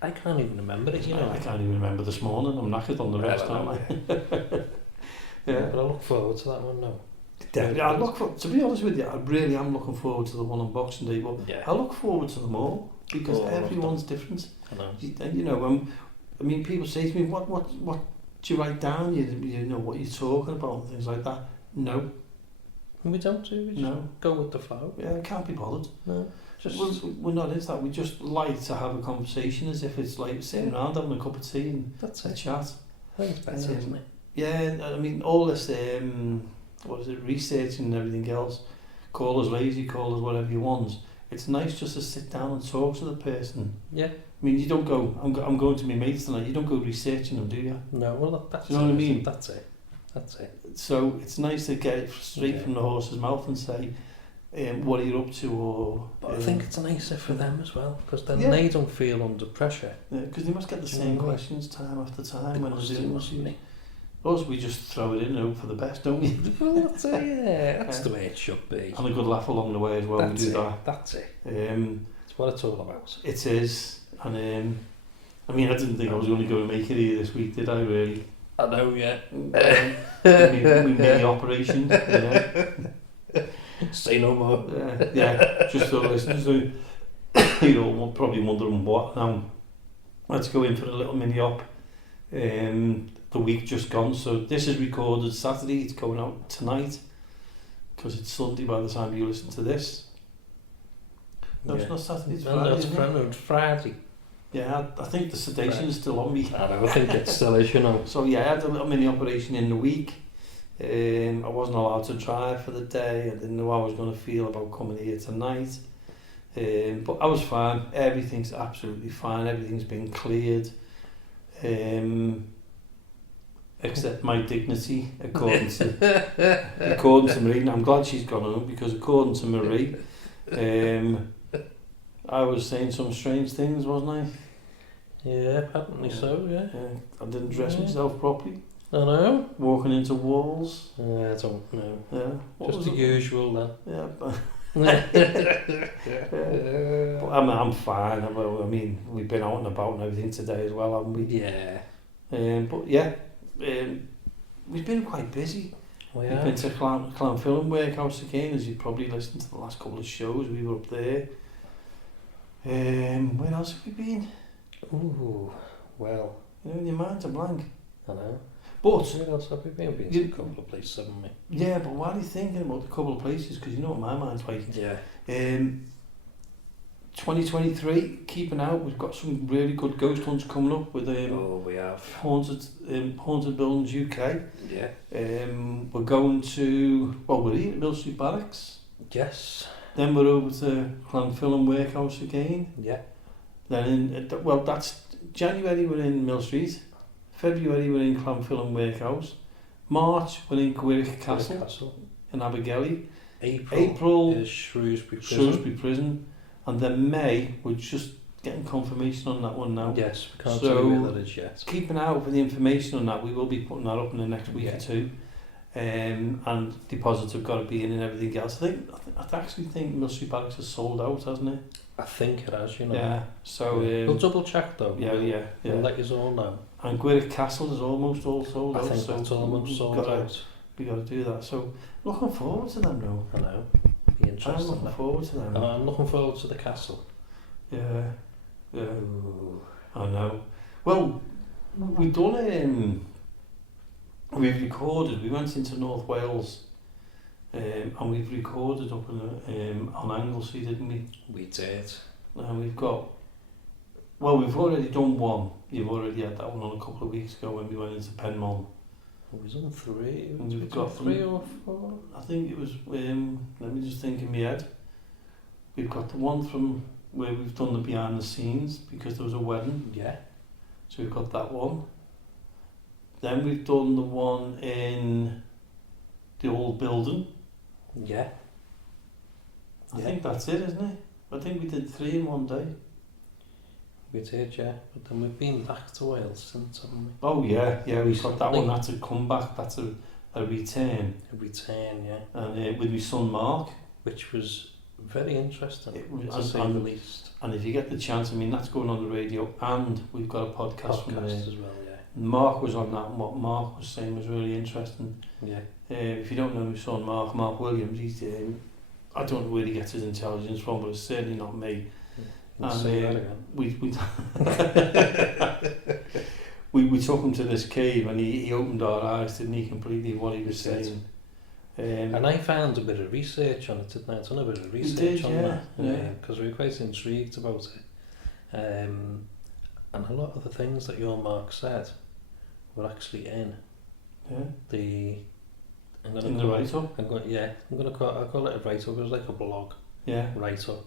I can't even remember it. You know. I can't even remember this morning. I'm knackered on the rest, aren't I? Yeah. But I look forward to that one now. Definitely. To be honest with you, I really am looking forward to the one on Boxing Day. But I look forward to them all, because everyone's different. I know. You know, I mean, people say to me, "What do you write down? You know what you're talking about and things like that." No. We don't do. We just go with the flow. Yeah, I can't be bothered. No. We're not into that. We just like to have a conversation as if it's like sitting around having a cup of tea and a chat. I think it's better, isn't it? Yeah, I mean, all this, research and everything else, call us lazy, call us whatever you want. It's nice just to sit down and talk to the person. Yeah. I mean, you don't go, I'm going to my mates tonight, you don't go researching them, do you? No, well, that's do you know what I mean? That's it. So it's nice to get it straight from the horse's mouth and say, what are you up to, or... But I think it's nicer for them as well, because then they don't feel under pressure. Yeah, because they must get the same questions time after time when they're doing it. Us, we just throw it in and hope for the best, don't we? Well, that's it, yeah. That's the way it should be. And a good laugh along the way as well. That's we do that. That's it. It's what it's all about. It is. And I mean, I didn't think I was going to go and make it here this week, did I, really? I know, yeah. We made the operation, Say no more. Just for listeners who, probably wondering what now. Let's go in for a little mini-op. The week just gone, so this is recorded Saturday, it's going out tonight, because it's Sunday by the time you listen to this. No, it's not Saturday, it's Friday, it's Friday. Yeah, I think the sedation is still on me. I think it still is, you know. So yeah, I had a little mini operation in the week. I wasn't allowed to drive for the day. I didn't know how I was going to feel about coming here tonight. But I was fine. Everything's absolutely fine. Everything's been cleared. Except my dignity, according to Marie. I'm glad she's gone home, because according to Marie, I was saying some strange things, wasn't I? Yeah, apparently so, yeah. I didn't dress myself properly. I know. Walking into walls. I don't know. Yeah. Just the usual then. Yeah, but but I'm fine. I mean, we've been out and about and everything today as well, haven't we? Yeah. But yeah, we've been quite busy. We've been to Clown Film Workhouse again, as you've probably listened to the last couple of shows. We were up there. Where else have we been? Ooh, well, You know, your mind's a blank. I know. But Where else have we been? We've been to a couple of places, haven't we? yeah, but while you're thinking about a couple of places, because you know what my mind's like. Yeah. 2023, keeping out. We've got some really good ghost hunts coming up with We have. Haunted Buildings UK. Yeah. We're going to, well, we're here at Mill Street Barracks. Yes. Then we're over to Clanfillan Workhouse again. Yeah. Then that's January we're in Mill Street. February we're in Clanfillan Workhouse. March we're in Gwyrich Castle in Abergele. April is Shrewsbury Prison. And then May, we're just getting confirmation on that one now. Yes, we can't So, tell you where that is yet. Keeping out for the information on that, we will be putting that up in the next week Yeah. or two. And deposits have got to be in and everything else. I actually think Mill Street Barracks is sold out, hasn't it? I think it has, you know. Yeah. So we'll double check though. Yeah. We'll let you all know. And Gwyrich Castle is almost all sold out. I think so that's almost sold out. We got to do that. So looking forward to them now. I know. Be I'm interesting. looking forward to them. And I'm looking forward to the castle. Yeah. Ooh. I know. Well, we've done we've recorded. We went into North Wales, and we've recorded up on Anglesey, didn't we? We did. And we've got. Well, we've already done one. You've already had that one on a couple of weeks ago when we went into Penmon. It was on 3. And we've got 3 or 4. I think it was. Let me just think in my head. We've got the one from where we've done the behind the scenes because there was a wedding. Yeah. So we've got that one. Then we've done the one in the old building. Yeah. I think that's it, isn't it? I think we did 3 in one day. We did, yeah. But then we've been back to Wales since, haven't we? Oh yeah, we've got that Recently. one. That's a comeback. That's a return. A return, yeah. And with my son Mark. Which was very interesting, It was- to say the least. And if you get the chance, I mean, that's going on the radio, and we've got a podcast from there. Podcast as well, yeah. Mark was on that, and what Mark was saying was really interesting. Yeah. If you don't know my son Mark Williams, he's I don't know where he gets his intelligence from, but it's certainly not me. And And say that again. we took him to this cave, and he opened our eyes, didn't he, completely what he was He did. saying. And I found a bit of research on it, didn't I? I've done a bit of research did, on yeah, that. Because we were quite intrigued about it. And a lot of the things that your Mark said were actually in the... In the write-up? I'll call it a write-up. It was like a blog write-up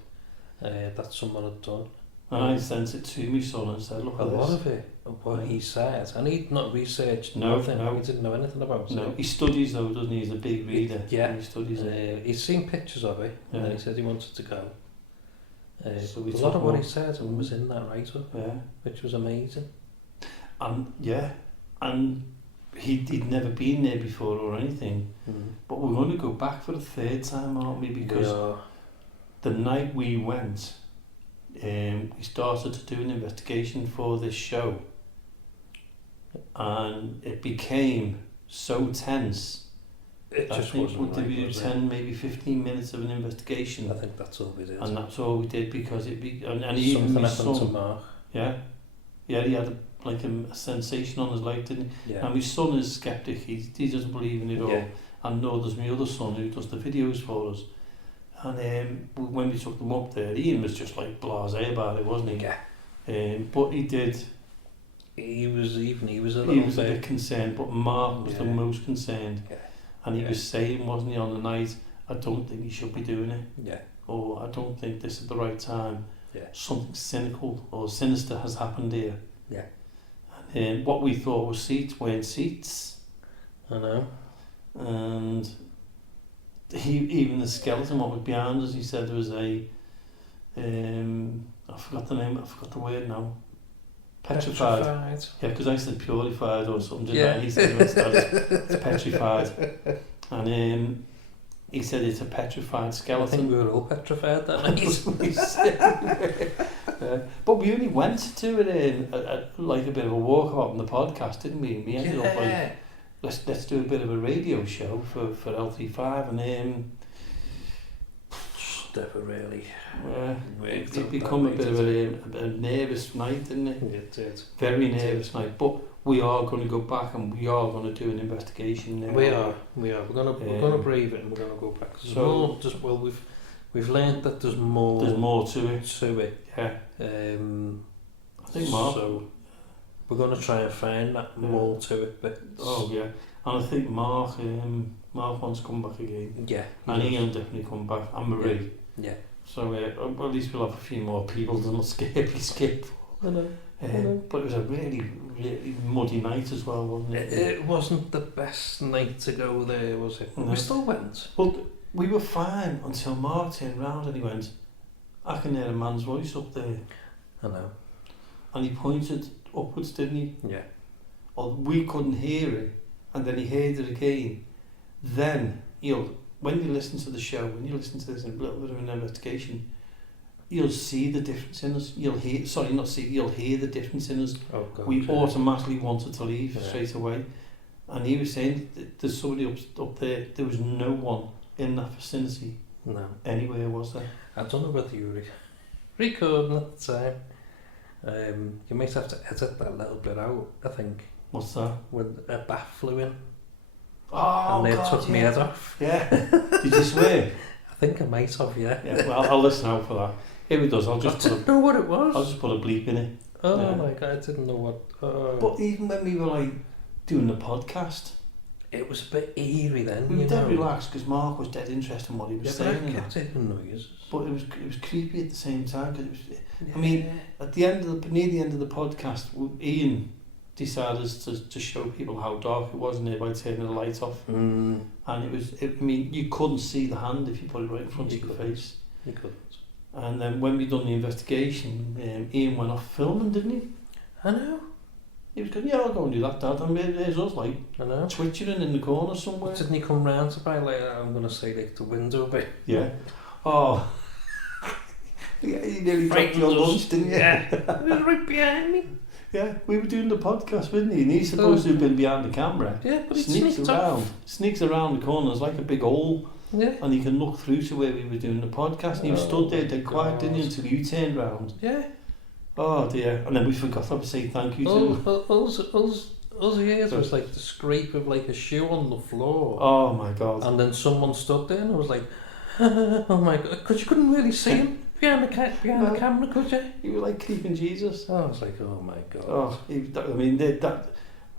that someone had done. And I sent it to my son and said, look A at this. lot of it, what he said, and he'd not researched No, nothing. no. He didn't know anything about it. No, he studies though, doesn't he? He's a big reader. Yeah. He studies it. He'd seen pictures of it, and Yeah. he said he wanted to go. So we a lot took of what him he said was in that write-up, Yeah. which was amazing. And he'd never been there before or anything. But we're going to go back for the 3rd time, aren't we? Because the night we went, we started to do an investigation for this show, and it became so tense. It I just think wasn't did we do was it? 10, maybe 15 minutes of an investigation, I think that's all we did. and that's all we did because and even Something my happened to son, Mark. he had a sensation on his leg, didn't he? Yeah. And my son is skeptic. He doesn't believe in it all. Yeah. And nor does my other son who does the videos for us. And when we took them up there, Ian was just like blasé about it, wasn't he? Yeah. But he did. He was a little He was a bit. bit concerned, but Mark was the most concerned. Yeah. And he was saying, wasn't he, on the night, I don't think he should be doing it. Yeah. Or I don't think this is the right time. Yeah. Something cynical or sinister has happened here. Yeah. And what we thought was seats weren't seats. I know. And even the skeleton, what was behind us, he said there was a I forgot the name, I forgot the word now. Petrified. Yeah, because I said purified or something, didn't I? He said it's petrified. And he said it's a petrified skeleton. I think we were all petrified that night. But we only went to it like a bit of a walkabout on the podcast, didn't we? We ended up like, let's do a bit of a radio show for L35, and just never really worked. It become a bit of a nervous night, didn't it? It did. Very nervous night. But we are going to go back and we are going to do an investigation now. We are. We're gonna brave it and we're gonna go back. We've learned that there's more. There's more to it. Yeah. I think Mark. So we're gonna try and find that more to it. But and I think Mark wants to come back again. Yeah. And he'll definitely come back. And Marie. Yeah. So at least we'll have a few more people to not skip. I know. But it was a really, really muddy night as well, wasn't it? It wasn't the best night to go there, was it? No. We still went. But we were fine until Mark turned round and he went, I can hear a man's voice up there. I know. And he pointed upwards, didn't he? Yeah. Or we couldn't hear it, and then he heard it again. Then, when you listen to the show, when you listen to this in a little bit of an investigation, you'll see the difference in us. You'll hear the difference in us. Oh, God. We automatically wanted to leave Yeah. straight away. And he was saying, there's somebody up there. There was no one in that vicinity. No. Anywhere, was there? I don't know whether you were recording at the time. You might have to edit that little bit out, I think. What's that? When a bat flew in. Oh, and they God, took my head off. Yeah. Did you swear? I think I might have, yeah. Well, I'll listen out for that. Here it does. I didn't know what it was. I'll just put a bleep in it. Oh my God, I didn't know what... But even when we were doing the podcast, it was a bit eerie then. We were dead relaxed because Mark was dead interested in what he was saying. But I kept hearing noises. But it was creepy at the same time. Cause it was, I mean, at the end of near the end of the podcast, Ian decided to show people how dark it was in there by turning the light off. And I mean, you couldn't see the hand if you put it right in front of your face. You couldn't. And then when we done the investigation, Ian went off filming, didn't he? I know. He was going, I'll go and do that, Dad. And there's us, I know. twitching in the corner somewhere. But didn't he come round to buy, I'm going to say, the window bit? Yeah. Oh. Yeah, you nearly dropped your lunch, didn't you? Yeah. He was right behind me. Yeah, we were doing the podcast, wasn't he? And he's supposed to have been behind the camera. Yeah, but he sneaks around the corner. There's like a big hole. Yeah. And he can look through to where we were doing the podcast. And he was stood there dead quiet, didn't he, until you turned round. Yeah. Oh dear. And then we forgot to say thank you to All he heard was the scrape of a shoe on the floor. Oh my God. And then someone stood there and I was like, oh my God, because you couldn't really see him behind the camera, could you? He was like creeping Jesus. I was like, oh my God. Oh,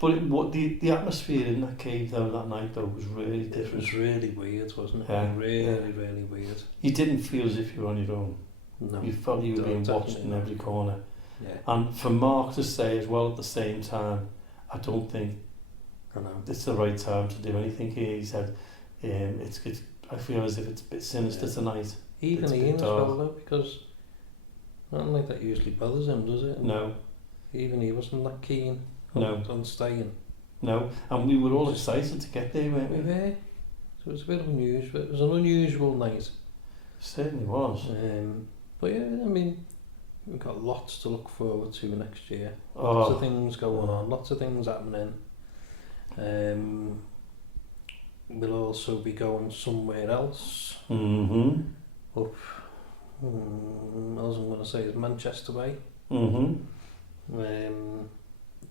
but the atmosphere in that cave though that night though was really different. It was really weird, wasn't it? Yeah. Really weird. You didn't feel as if you were on your own. No. You felt you were being watched in every corner. Yeah. And for Mark to say as well at the same time, I don't think it's the right time to do anything here. He said, I feel as if it's a bit sinister tonight. Even Ian as well though, because nothing like that usually bothers him, does it? No. Even he wasn't that keen on staying. No, and we were all excited to get there, weren't we? We were. So it was a bit unusual. It was an unusual night. It certainly was. But yeah, I mean, we've got lots to look forward to next year. Oh. Lots of things going on, lots of things happening. We'll also be going somewhere else. Mm-hmm. Up, as I'm going to say, is Manchester way. Mm-hmm.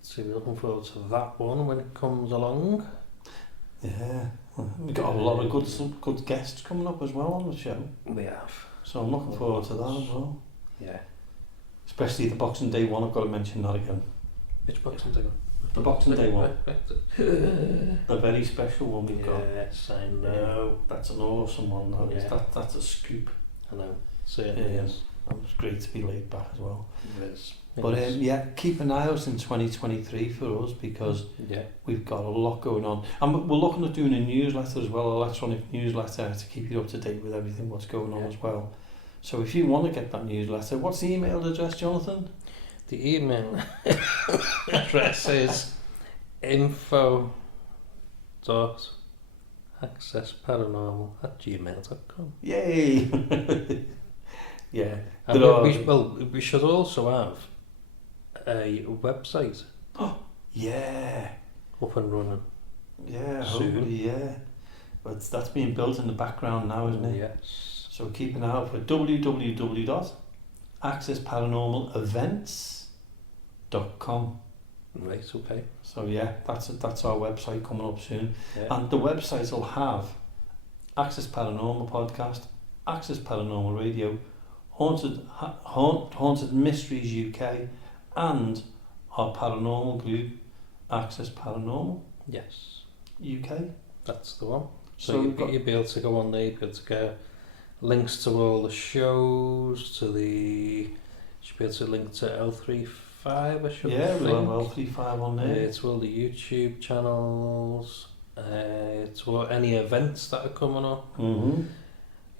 So we're looking forward to that one when it comes along. Yeah, we've got a lot of good guests coming up as well on the show. We have. So I'm looking forward to that as well. Yeah. Especially the Boxing Day one, I've got to mention that again. Which Boxing Day one? The Boxing Day one. A very special one we've got. Yes, I know. That's an awesome one. That's a scoop. I know. Certainly is. It was great to be laid back as well. It is. But keep an eye out in 2023 for us because we've got a lot going on. And we're looking at doing a newsletter as well, an electronic newsletter to keep you up to date with everything what's going on as well. So if you want to get that newsletter, what's the email address, Jonathan? The email address is info.accessparanormal@gmail.com. Yay! Yeah. And we should also have a website. Oh, yeah. Up and running. Yeah, soon. hopefully, yeah. But that's being built in the background now, isn't it? Yes. So keep an eye out for www.accessparanormalevents.com. Right, okay. So yeah, that's our website coming up soon. Yeah. And the website will have Access Paranormal Podcast, Access Paranormal Radio, Haunted Mysteries UK, and our paranormal group, Access Paranormal Yes, UK. that's the one. So So you'll we've got, be able to go on there, you'll be able to get links to all the shows, to the... Should be able to link to L35, I should yeah, think. we'll have L35 on there. To all the YouTube channels, to all, any events that are coming up. Mm-hmm.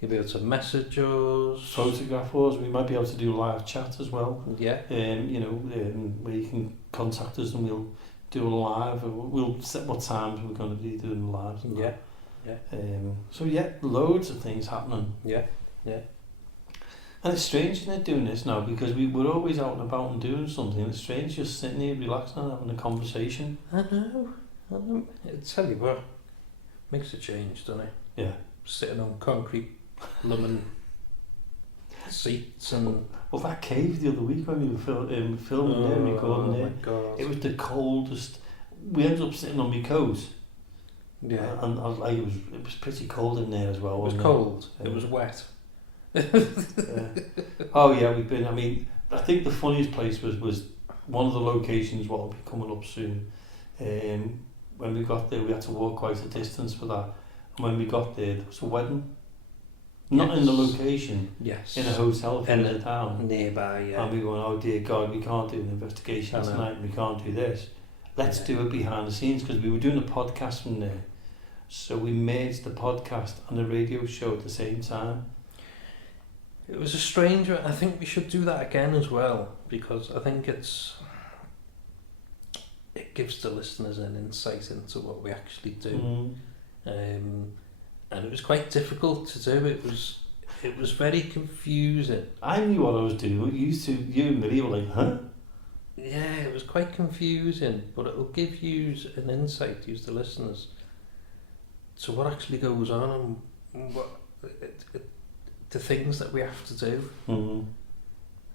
You'll be able to message us. Photograph us. We might be able to do live chat as well. Yeah. Where you can contact us and we'll do a live. We'll set what times we're going to be doing the lives. And Yeah. so yeah, loads of things happening. Yeah. And it's strange, isn't it, doing this now, because we're always out and about and doing something. It's strange just sitting here relaxing and having a conversation. I know. I tell you what, makes a change, doesn't it? Yeah. Sitting on concrete lemon seats and... Well, that cave the other week when we were filming there, recording there, my God. it was the coldest. We ended up sitting on my coat. Yeah. And I was like, it was pretty cold in there as well. It was wasn't cold. Yeah. It was wet. Yeah. Oh yeah, we've been. I mean, I think the funniest place was one of the locations what will be coming up soon. When we got there, we had to walk quite a distance for that. And when we got there was a wedding, not in the location, Yes. in a hotel In further down. Nearby, yeah. And we went, oh dear God, we can't do an investigation I know. tonight. We can't do this. Let's Yeah. do it behind the scenes, because we were doing a podcast from there. So we merged the podcast and the radio show at the same time. It was a strange one. I think we should do that again as well, because I think it gives the listeners an insight into what we actually do. Mm. And it was quite difficult to do. It was very confusing. I knew what I was doing. You and Marie were like, huh? Yeah, it was quite confusing, but it will give you an insight, use the listeners, to what actually goes on and what the things that we have to do. Mm.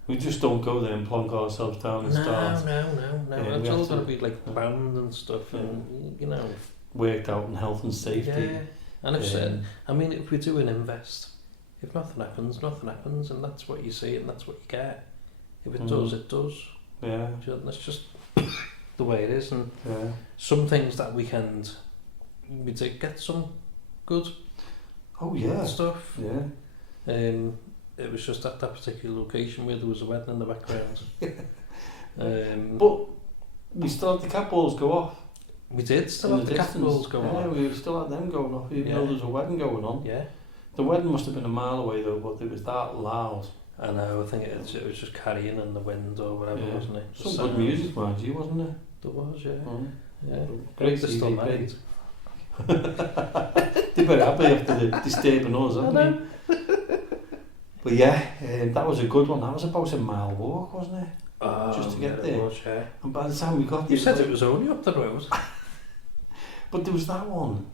We just don't go there and plonk ourselves down and start No. Yeah, It's we all have going to- to be like banned and stuff, and you know. worked out in health and safety. Yeah, and I've said, I mean, if we do an invest, if nothing happens, and that's what you see and that's what you get. If it does, it does. Yeah. That's just the way it is. And Yeah. some things that weekend, we did get some good Oh yeah. stuff. Yeah. It was just at that particular location where there was a wedding in the background. But we still had the cat balls go off. We did still in have the cat distance. balls going Yeah, on. we still had them going off, even though there was a wedding going on. Yeah, The wedding must have been a mile away though, but it was that loud. I know. I think it was just carrying in the wind or whatever, Yeah. wasn't it? Some So- good music, mind you, wasn't there? There was, yeah. Mm. Yeah. Great They're still TV, married. They better happy after the disturbing us, haven't they? But yeah, that was a good one. That was about a mile walk, wasn't it? Oh, Just to get yeah, there. It was, yeah. And by the time we got there, You said it was only up the road. But there was that one,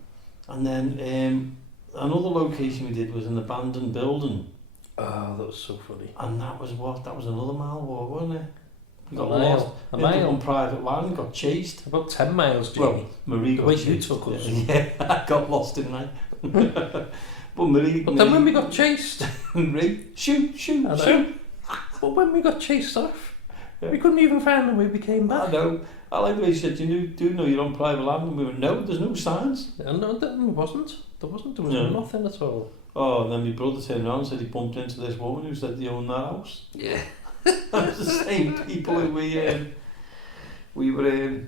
and then another location we did was an abandoned building, Oh, that was so funny. and that was another mile walk, wasn't it? We got A mile. lost. A Ended up mile. on private land, got chased. About 10 miles, Jayne. Well, Marie The got way you chased. took us. Yeah, I got lost, didn't I? But Marie. But then when we got chased, Marie, shoot. I know. But when we got chased off, Yeah. we couldn't even find the way we came I back. know. I like the way she said, do you know you're on private land? And we went, no, there's no signs. And no, there wasn't. There was No. nothing at all. Oh, and then my brother turned around and said he bumped into this woman who said they owned that house. Yeah. That was the same people who we were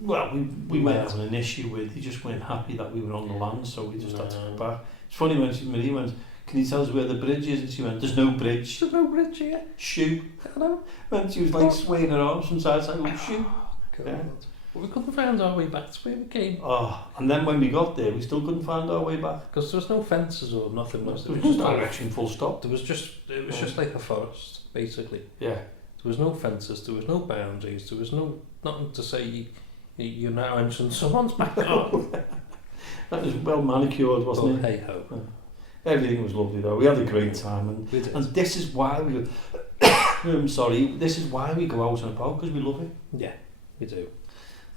we weren't having an issue with. They just weren't happy that we were on the land, so we just had to go back. It's funny when Marie went, can you tell us where the bridge is? And she went, there's no bridge. There's no bridge here. Shoot. I know. And she was like swaying her arms from side to side, oh, shoot. God. Yeah. But we couldn't find our way back to where we came. Oh, and then when we got there, we still couldn't find our way back. Because there was no fences or nothing. There Was was there? no Just direction, full stop. It was just like a forest, basically. Yeah. There was no fences, there was no boundaries, there was nothing to say you're now entering someone's backyard. That was well manicured, wasn't it? Hey ho. Everything was lovely though. We had a great time, and this is why we. This is why we go out and about, because we love it. Yeah, we do.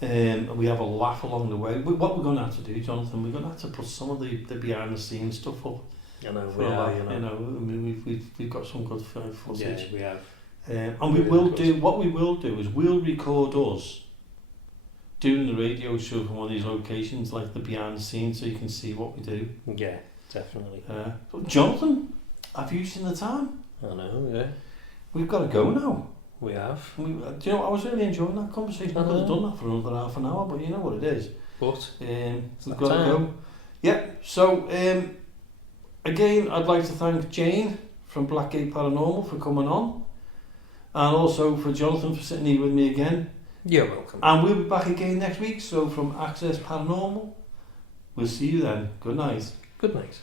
And we have a laugh along the way. What we're going to have to do, Jonathan, we're going to have to put some of the behind the scenes stuff up. I know, For I mean, we've got some good footage. Yeah, we have. And we will do, what we will do is we'll record us doing the radio show from one of these locations, like the behind the scenes, so you can see what we do. Yeah, definitely. So Jonathan, have you seen the time? I know, yeah. We've got to go now. We have. Do you know, I was really enjoying that conversation. I could have done that for another half an hour, but you know what it is. But we've got to go. Yeah, so again, I'd like to thank Jayne from Blackgate Paranormal for coming on, and also for Jonathan for sitting here with me again. You're welcome. And we'll be back again next week. So from Access Paranormal, we'll see you then. Good night. Good night.